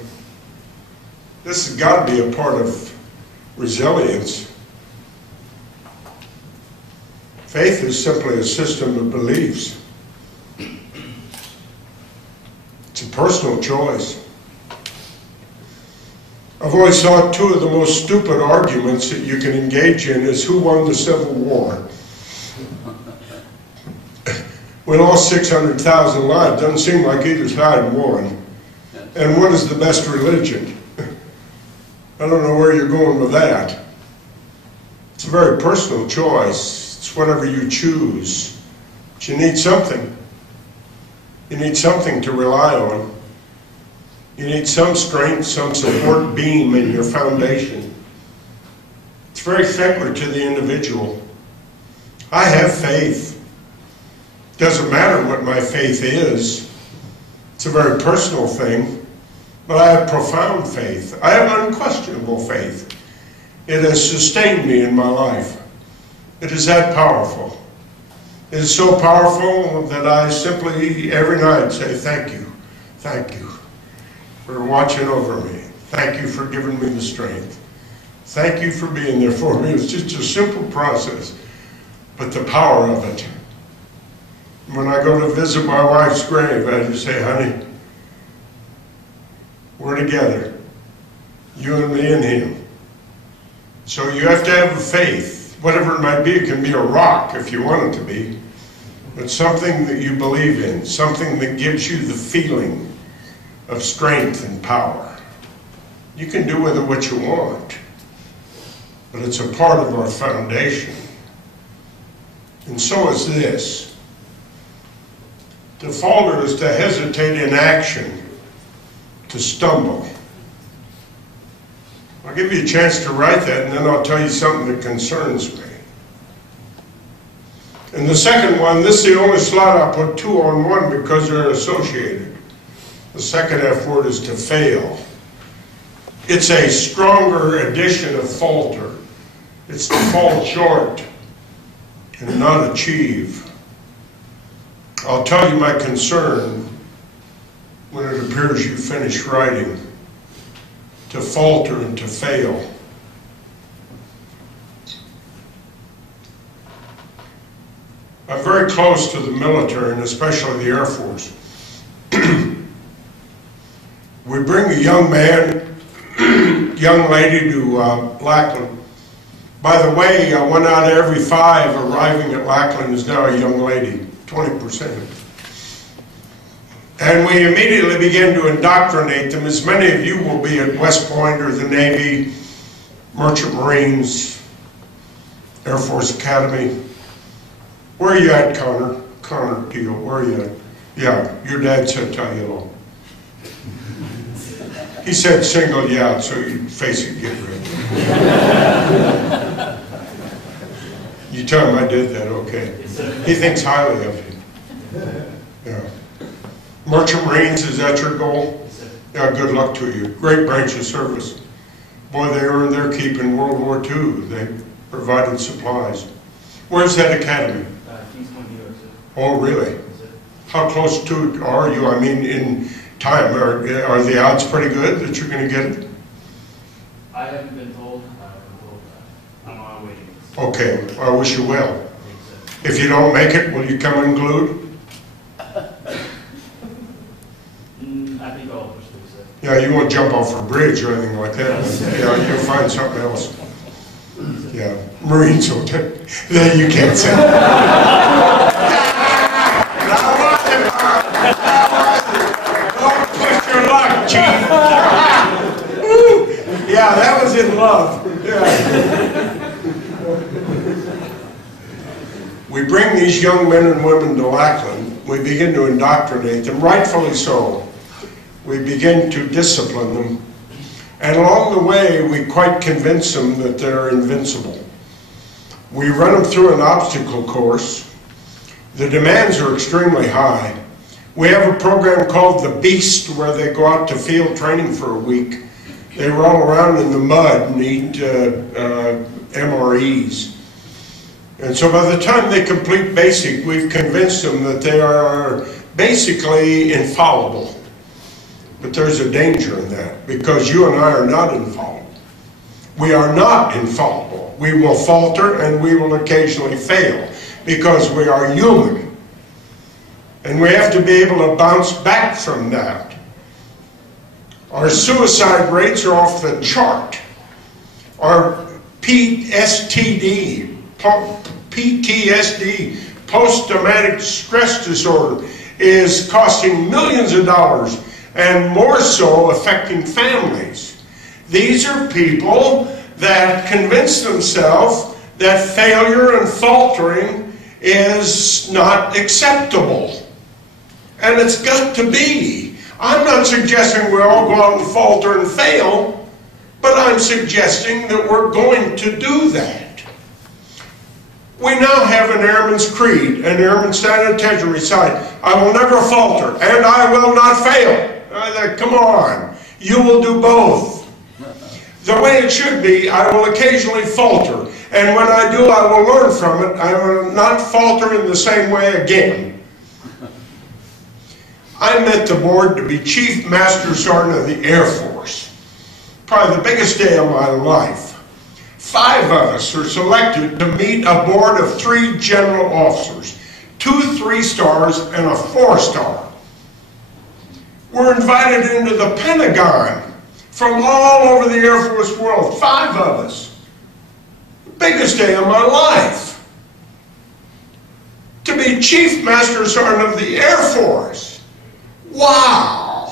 This has got to be a part of resilience. Faith is simply a system of beliefs. It's a personal choice. I've always thought two of the most stupid arguments that you can engage in is who won the Civil War. We lost 600,000 lives. Doesn't seem like either side won. And what is the best religion? I don't know where you're going with that. It's a very personal choice. It's whatever you choose. But you need something. You need something to rely on. You need some strength, some support beam in your foundation. It's very secular to the individual. I have faith. Doesn't matter what my faith is. It's a very personal thing. But I have profound faith. I have unquestionable faith. It has sustained me in my life. It is that powerful. It is so powerful that I simply every night say thank you for watching over me. Thank you for giving me the strength. Thank you for being there for me. It's just a simple process, but the power of it. When I go to visit my wife's grave, I just say, honey, we're together, you and me and him. So you have to have a faith, whatever it might be. It can be a rock if you want it to be, but something that you believe in, something that gives you the feeling of strength and power. You can do with it what you want, but it's a part of our foundation. And so is this. To falter is to hesitate in action, to stumble. I'll give you a chance to write that, and then I'll tell you something that concerns me. And the second one, this is the only slide I put two on one because they're associated. The second F word is to fail. It's a stronger edition of falter. It's to fall short and not achieve. I'll tell you my concern when it appears you finish writing. To falter and to fail. I'm very close to the military, and especially the Air Force. We bring a young man young lady to Lackland. By the way, 1 out of every 5 arriving at Lackland is now a young lady, 20%. And we immediately began to indoctrinate them, as many of you will be at West Point or the Navy, Merchant Marines, Air Force Academy. Where are you at, Connor? Connor Teal, where are you at? Yeah, your dad said tie yellow. He said single you out so you face it, get ready. You tell him I did that, okay. He thinks highly of you. Yeah. Merchant Marines, is that your goal? Yeah, good luck to you. Great branch of service. Boy, they earned their keep in World War II. They provided supplies. Where's that academy? Oh, really? How close to are you? I mean, in time, are the odds pretty good that you're going to get it? I haven't been told. I'm on my waiting list. Okay, well, I wish you well. If you don't make it, will you come unglued? I think I'll push through, sir. Yeah, you won't jump off a bridge or anything like that. Yeah, you'll find something else. Yeah, Marines will take. Then you can't say. Don't push your luck, Chief. Yeah, that was in love. Yeah. We bring these young men and women to Lackland. We begin to indoctrinate them, rightfully so. We begin to discipline them. And along the way, we quite convince them that they're invincible. We run them through an obstacle course. The demands are extremely high. We have a program called The Beast, where they go out to field training for a week. They roll around in the mud and eat MREs. And so by the time they complete basic, we've convinced them that they are basically infallible. But there's a danger in that, because you and I are not infallible. We are not infallible. We will falter and we will occasionally fail, because we are human. And we have to be able to bounce back from that. Our suicide rates are off the chart. Our PTSD, post-traumatic stress disorder, is costing millions of dollars, and more so affecting families. These are people that convince themselves that failure and faltering is not acceptable. And it's got to be. I'm not suggesting we all go out and falter and fail, but I'm suggesting that we're going to do that. We now have an airman's creed, an airman's standard attention recite. I will never falter, and I will not fail. Come on, you will do both. The way it should be, I will occasionally falter, and when I do, I will learn from it. I will not falter in the same way again. I met the board to be Chief Master Sergeant of the Air Force. Probably the biggest day of my life. 5 of us are selected to meet a board of 3 general officers, 2 3-stars and a 4-star. We're invited into the Pentagon from all over the Air Force world, 5 of us. The biggest day of my life. To be Chief Master Sergeant of the Air Force. Wow!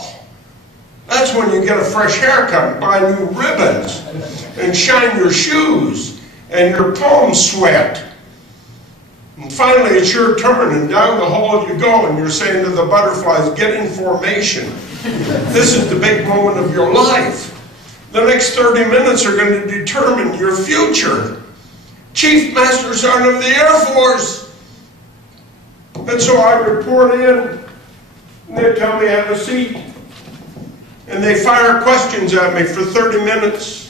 That's when you get a fresh haircut, buy new ribbons, and shine your shoes, and your palms sweat. And finally, it's your turn, and down the hall you go, and you're saying to the butterflies, get in formation. This is the big moment of your life. The next 30 minutes are going to determine your future. Chief Master Sergeant of the Air Force. And so I report in, and they tell me have a seat. And they fire questions at me for 30 minutes.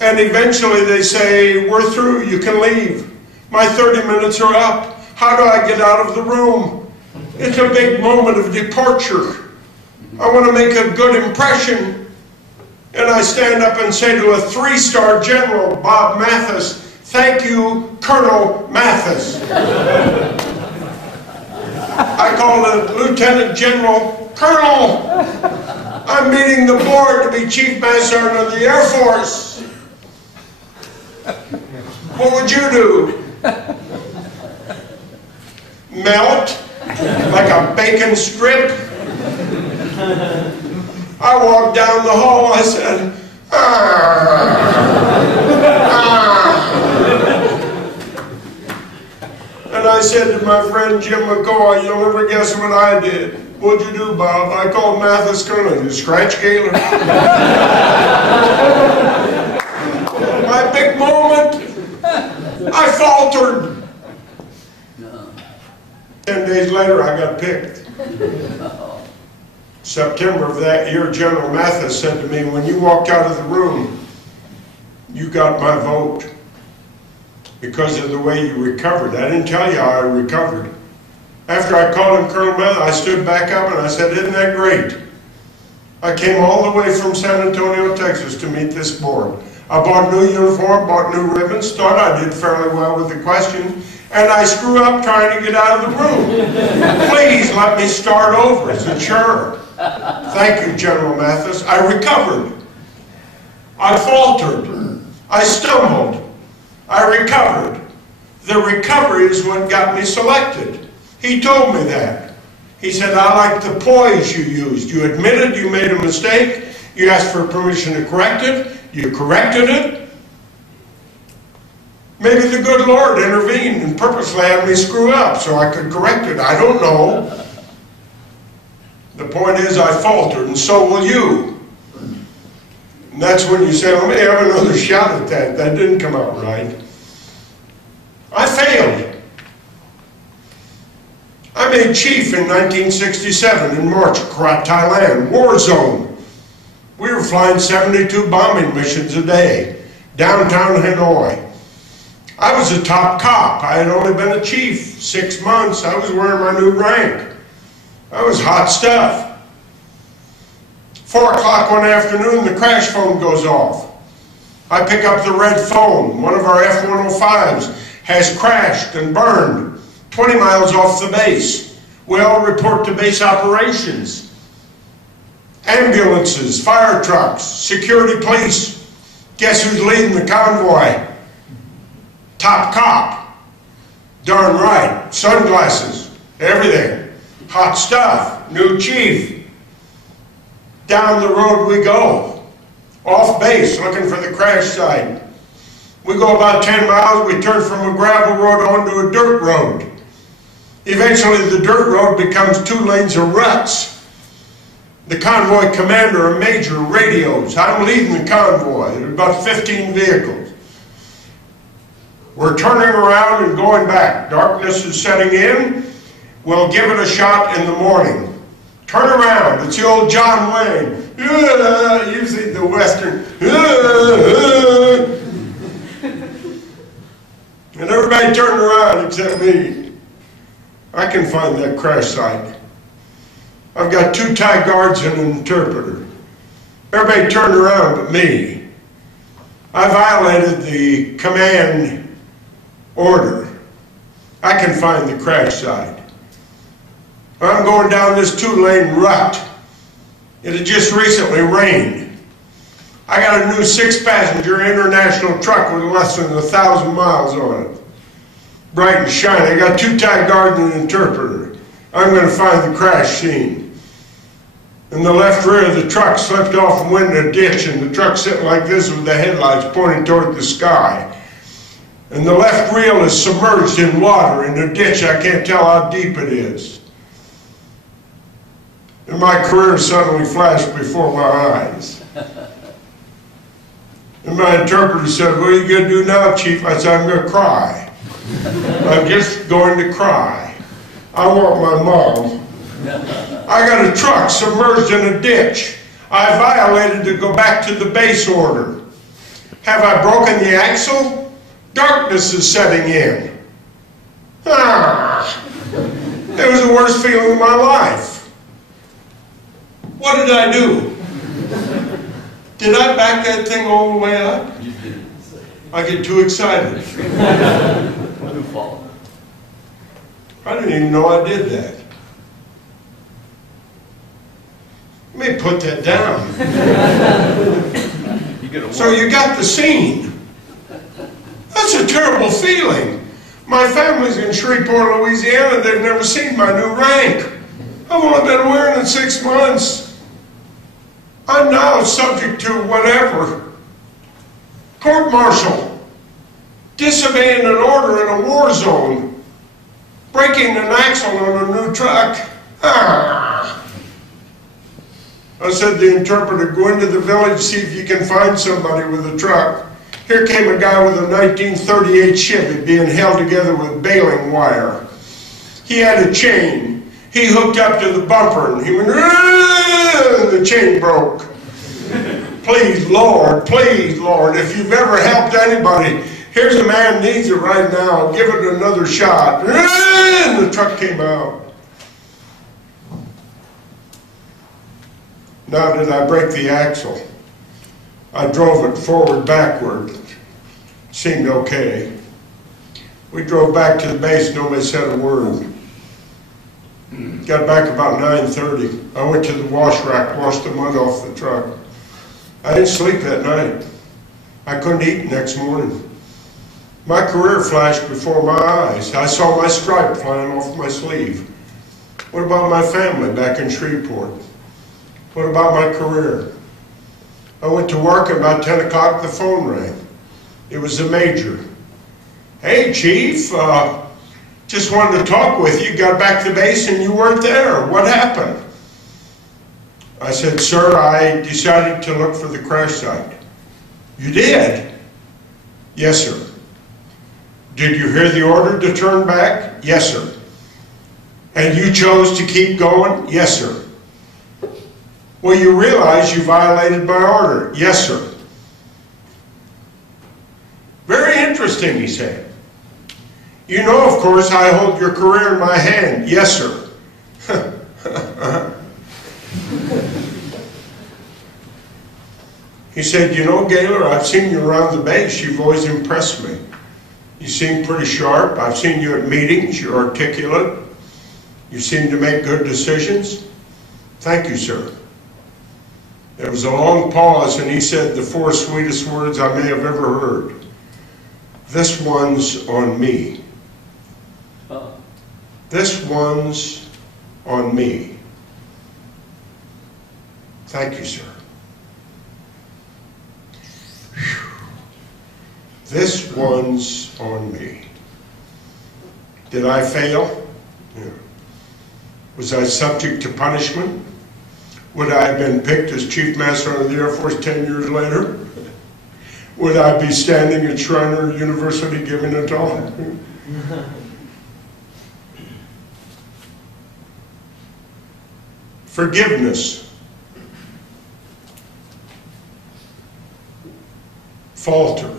And eventually they say, we're through, you can leave. My 30 minutes are up. How do I get out of the room? It's a big moment of departure. I want to make a good impression. And I stand up and say to a 3-star general, Bob Mathis, thank you, Colonel Mathis. I call the Lieutenant General, Colonel, I'm meeting the board to be Chief Master Sergeant of the Air Force. What would you do? Melt like a bacon strip? I walked down the hall, I said, and I said to my friend Jim McCoy, you'll never guess what I did. What'd you do, Bob? I called Mathis Cunningham. You scratch Gaylor? My big moment, I faltered. 10 days later, I got picked. September of that year, General Mathis said to me, when you walked out of the room, you got my vote because of the way you recovered. I didn't tell you how I recovered. After I called him Colonel Mathis, I stood back up and I said, isn't that great? I came all the way from San Antonio, Texas to meet this board. I bought a new uniform, bought new ribbons, thought I did fairly well with the question, and I screw up trying to get out of the room. Please let me start over. He said, sure. Thank you, General Mathis. I recovered. I faltered. I stumbled. I recovered. The recovery is what got me selected. He told me that. He said, I like the poise you used. You admitted you made a mistake. You asked for permission to correct it. You corrected it. Maybe the good Lord intervened and purposely had me screw up so I could correct it. I don't know. The point is I faltered, and so will you. And that's when you say, let me have another shot at that. That didn't come out right. I failed. I made chief in 1967 in March, Thailand, war zone. We were flying 72 bombing missions a day, downtown Hanoi. I was a top cop. I had only been a chief 6 months. I was wearing my new rank. I was hot stuff. 4 o'clock one afternoon, the crash phone goes off. I pick up the red phone. One of our F-105s has crashed and burned 20 miles off the base. We all report to base operations. Ambulances, fire trucks, security police. Guess who's leading the convoy? Top cop. Darn right. Sunglasses. Everything. Hot stuff. New chief. Down the road we go. Off base, looking for the crash site. We go about 10 miles, we turn from a gravel road onto a dirt road. Eventually the dirt road becomes 2 lanes of ruts. The convoy commander, a major, radios. I'm leading the convoy. There's about 15 vehicles. We're turning around and going back. Darkness is setting in. We'll give it a shot in the morning. Turn around. It's the old John Wayne. Usually the Western. And everybody turned around except me. I can find that crash site. I've got 2 Thai guards and an interpreter. Everybody turned around but me. I violated the command order. I can find the crash site. I'm going down this 2-lane rut. It had just recently rained. I got a new 6-passenger international truck with less than 1,000 miles on it. Bright and shiny. I got 2 Thai guards and an interpreter. I'm going to find the crash scene. And the left rear of the truck slipped off and went in a ditch, and the truck's sitting like this with the headlights pointing toward the sky. And the left reel is submerged in water in a ditch. I can't tell how deep it is. And my career suddenly flashed before my eyes. And my interpreter said, what are you going to do now, Chief? I said, I'm going to cry. I'm just going to cry. I want my mom. I got a truck submerged in a ditch. I violated to go back to the base order. Have I broken the axle? Darkness is setting in. It was the worst feeling of my life. What did I do? Did I back that thing all the way up? I get too excited. I didn't even know I did that. Let me put that down. So you got the scene. That's a terrible feeling. My family's in Shreveport, Louisiana. They've never seen my new rank. I've only been wearing it 6 months. I'm now subject to whatever. Court-martial. Disobeying an order in a war zone. Breaking an axle on a new truck. Ah. I said to the interpreter, go into the village, see if you can find somebody with a truck. Here came a guy with a 1938 Chevy being held together with baling wire. He had a chain. He hooked up to the bumper and he went, and the chain broke. Please, Lord, if you've ever helped anybody, here's a man who needs it right now. Give it another shot. And the truck came out. Now did I break the axle? I drove it forward, backward. Seemed okay. We drove back to the base, nobody said a word. Got back about 9:30. I went to the wash rack, washed the mud off the truck. I didn't sleep that night. I couldn't eat next morning. My career flashed before my eyes. I saw my stripe flying off my sleeve. What about my family back in Shreveport? What about my career? I went to work, and about 10 o'clock the phone rang. It was the major. Hey, Chief, just wanted to talk with you. Got back to base and you weren't there. What happened? I said, sir, I decided to look for the crash site. You did? Yes, sir. Did you hear the order to turn back? Yes, sir. And you chose to keep going? Yes, sir. Well, you realize you violated my order. Yes, sir. Very interesting, he said. You know, of course, I hold your career in my hand. Yes, sir. He said, you know, Gaylor, I've seen you around the base. You've always impressed me. You seem pretty sharp. I've seen you at meetings. You're articulate. You seem to make good decisions. Thank you, sir. There was a long pause, and he said the 4 sweetest words I may have ever heard. This one's on me. This one's on me. Thank you, sir. Whew. This one's on me. Did I fail? Yeah. Was I subject to punishment? Would I have been picked as Chief Master of the Air Force 10 years later? Would I be standing at Shriner University giving a talk? Forgiveness. Falter.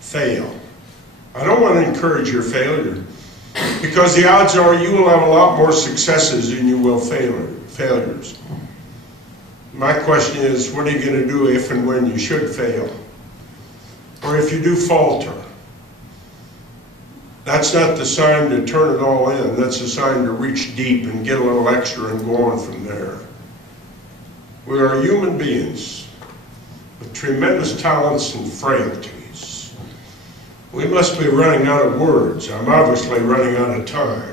Fail. I don't want to encourage your failure, because the odds are you will have a lot more successes than you will failures. My question is, what are you going to do if and when you should fail? Or if you do falter? That's not the sign to turn it all in. That's a sign to reach deep and get a little extra and go on from there. We are human beings with tremendous talents and frailties. We must be running out of words. I'm obviously running out of time.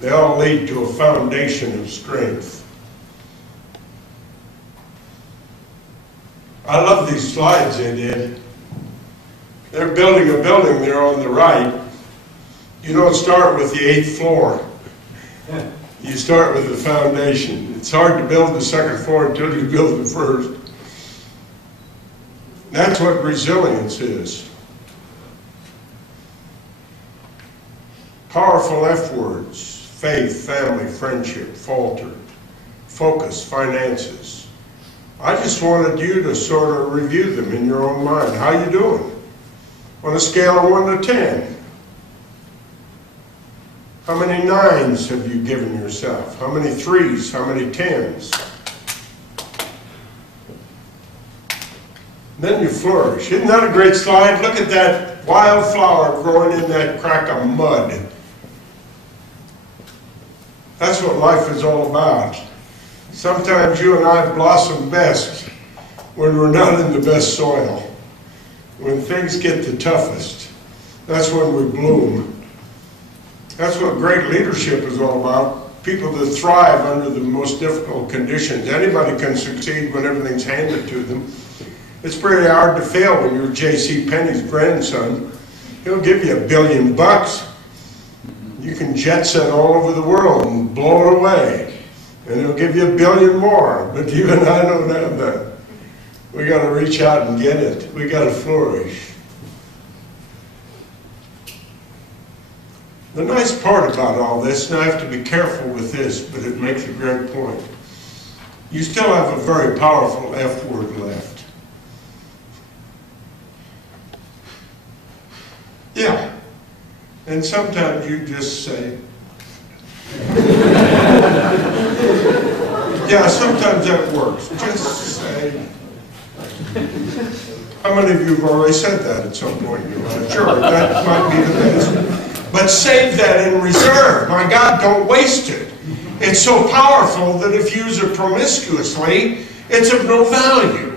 They all lead to a foundation of strength. I love these slides they did. They're building a building there on the right. You don't start with the 8th floor. You start with the foundation. It's hard to build the 2nd floor until you build the 1st. That's what resilience is. Powerful F words. Faith, family, friendship, faltered, focus, finances. I just wanted you to sort of review them in your own mind. How you doing? On a scale of 1 to 10. How many 9s have you given yourself? How many 3s? How many 10s? Then you flourish. Isn't that a great slide? Look at that wildflower growing in that crack of mud. That's what life is all about. Sometimes you and I blossom best when we're not in the best soil. When things get the toughest, that's when we bloom. That's what great leadership is all about. People that thrive under the most difficult conditions. Anybody can succeed when everything's handed to them. It's pretty hard to fail when you're J.C. Penney's grandson. He'll give you $1 billion. You can jet set all over the world and blow it away. And he'll give you $1 billion more. But even I don't have that. We got to reach out and get it. We got to flourish. The nice part about all this, and I have to be careful with this, but it makes a great point. You still have a very powerful F word left. Yeah. And sometimes you just say, yeah, sometimes that works. Just say. How many of you have already said that at some point in your life? Sure, that might be the best. But save that in reserve. My God, don't waste it. It's so powerful that if you use it promiscuously, it's of no value.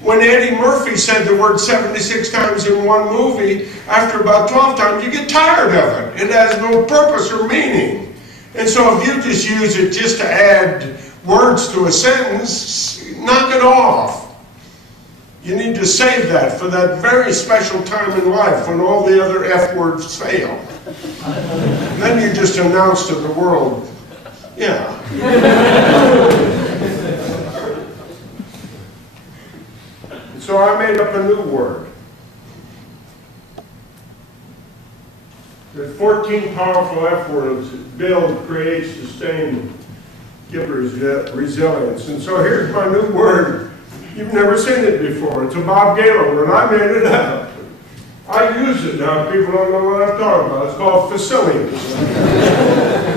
When Eddie Murphy said the word 76 times in one movie, after about 12 times, you get tired of it. It has no purpose or meaning. And so if you just use it just to add words to a sentence, knock it off. You need to save that for that very special time in life when all the other F words fail. And then you just announce to the world, yeah. So I made up a new word. There's 14 powerful F words that build, create, sustain, give resilience. And so here's my new word. You've never seen it before. It's a Bob Gaylor, and I made it up. I use it now. People don't know what I'm talking about. It's called facilience.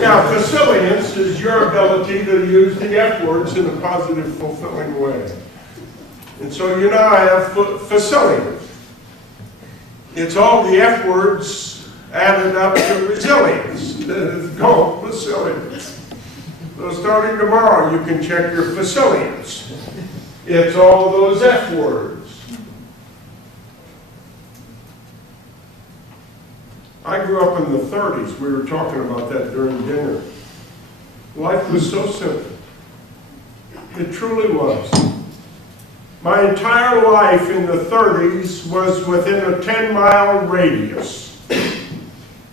Now, facilience is your ability to use the F words in a positive, fulfilling way. And so you now have facilience. It's all the F words added up to resilience. It's called facilience. So starting tomorrow, you can check your facilience. It's all those F words. I grew up in the 30s. We were talking about that during dinner. Life was so simple. It truly was. My entire life in the 30s was within a 10-mile radius.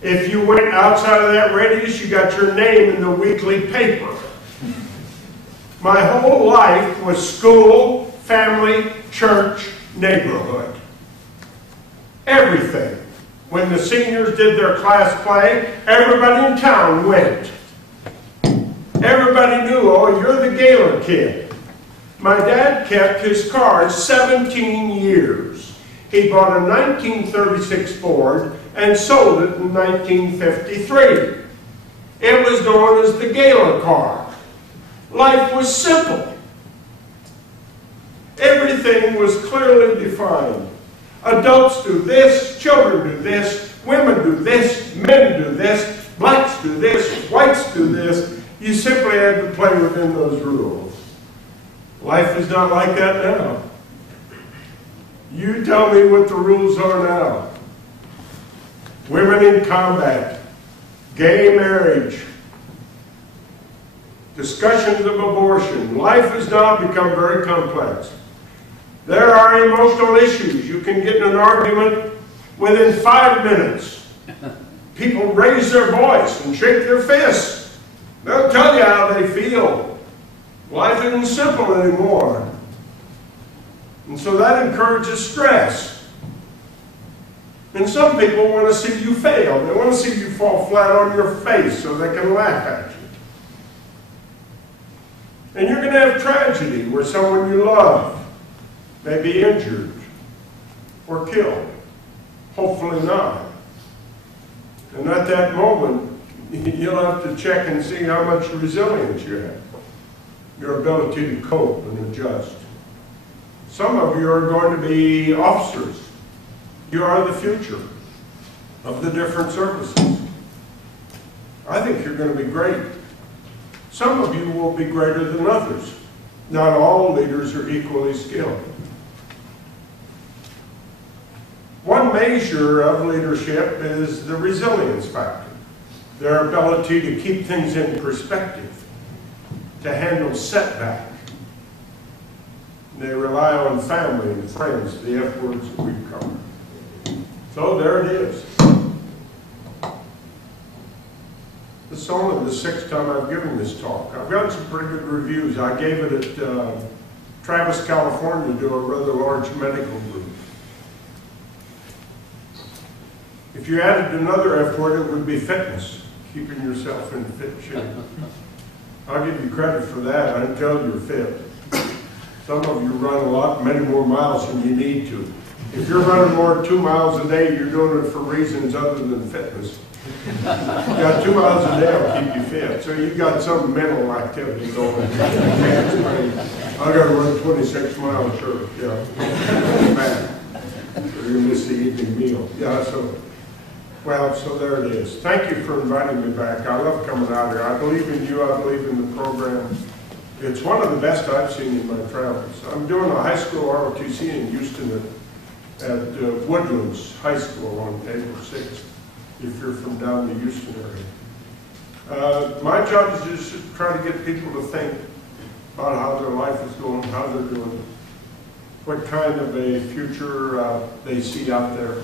If you went outside of that radius, you got your name in the weekly paper. My whole life was school, family, church, neighborhood. Everything. When the seniors did their class play, everybody in town went. Everybody knew, oh, you're the Gaylor kid. My dad kept his car 17 years. He bought a 1936 Ford and sold it in 1953. It was known as the Gaylor car. Life was simple. Everything was clearly defined. Adults do this, children do this, women do this, men do this, blacks do this, whites do this. You simply had to play within those rules. Life is not like that now. You tell me what the rules are now. Women in combat, gay marriage, discussions of abortion. Life has now become very complex. There are emotional issues. You can get in an argument within 5 minutes. People raise their voice and shake their fists. They'll tell you how they feel. Life isn't simple anymore. And so that encourages stress. And some people want to see you fail. They want to see you fall flat on your face so they can laugh at you. And you're going to have tragedy where someone you love may be injured or killed. Hopefully not. And at that moment, you'll have to check and see how much resilience you have. Your ability to cope and adjust. Some of you are going to be officers. You are the future of the different services. I think you're going to be great. Some of you will be greater than others. Not all leaders are equally skilled. One measure of leadership is the resilience factor, their ability to keep things in perspective, to handle setback. They rely on family and friends, the F words that we cover. So there it is. This is only the 6th time I've given this talk. I've gotten some pretty good reviews. I gave it at Travis, California, to a rather large medical group. If you added another F word, it would be fitness, keeping yourself in fit shape. I'll give you credit for that until you're fit. Some of you run a lot, many more miles than you need to. If you're running more than 2 miles a day, you're doing it for reasons other than fitness. Yeah, 2 miles a day will keep you fit. So you've got some mental activity going on. I got to run 26 miles, sure. Yeah. Man, you're going to miss the evening meal. Yeah, so, well, so there it is. Thank you for inviting me back. I love coming out here. I believe in you. I believe in the program. It's one of the best I've seen in my travels. I'm doing a high school ROTC in Houston at Woodlands High School on April 6th, if you're from down the Houston area. My job is just to try to get people to think about how their life is going, how they're doing, what kind of a future they see out there,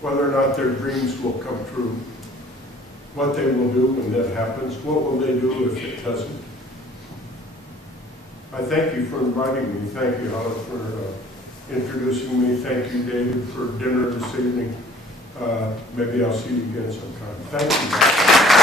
whether or not their dreams will come true, what they will do when that happens, what will they do if it doesn't. I thank you for inviting me. Thank you, Howard, for introducing me. Thank you, David, for dinner this evening. Maybe I'll see you again sometime. Thank you.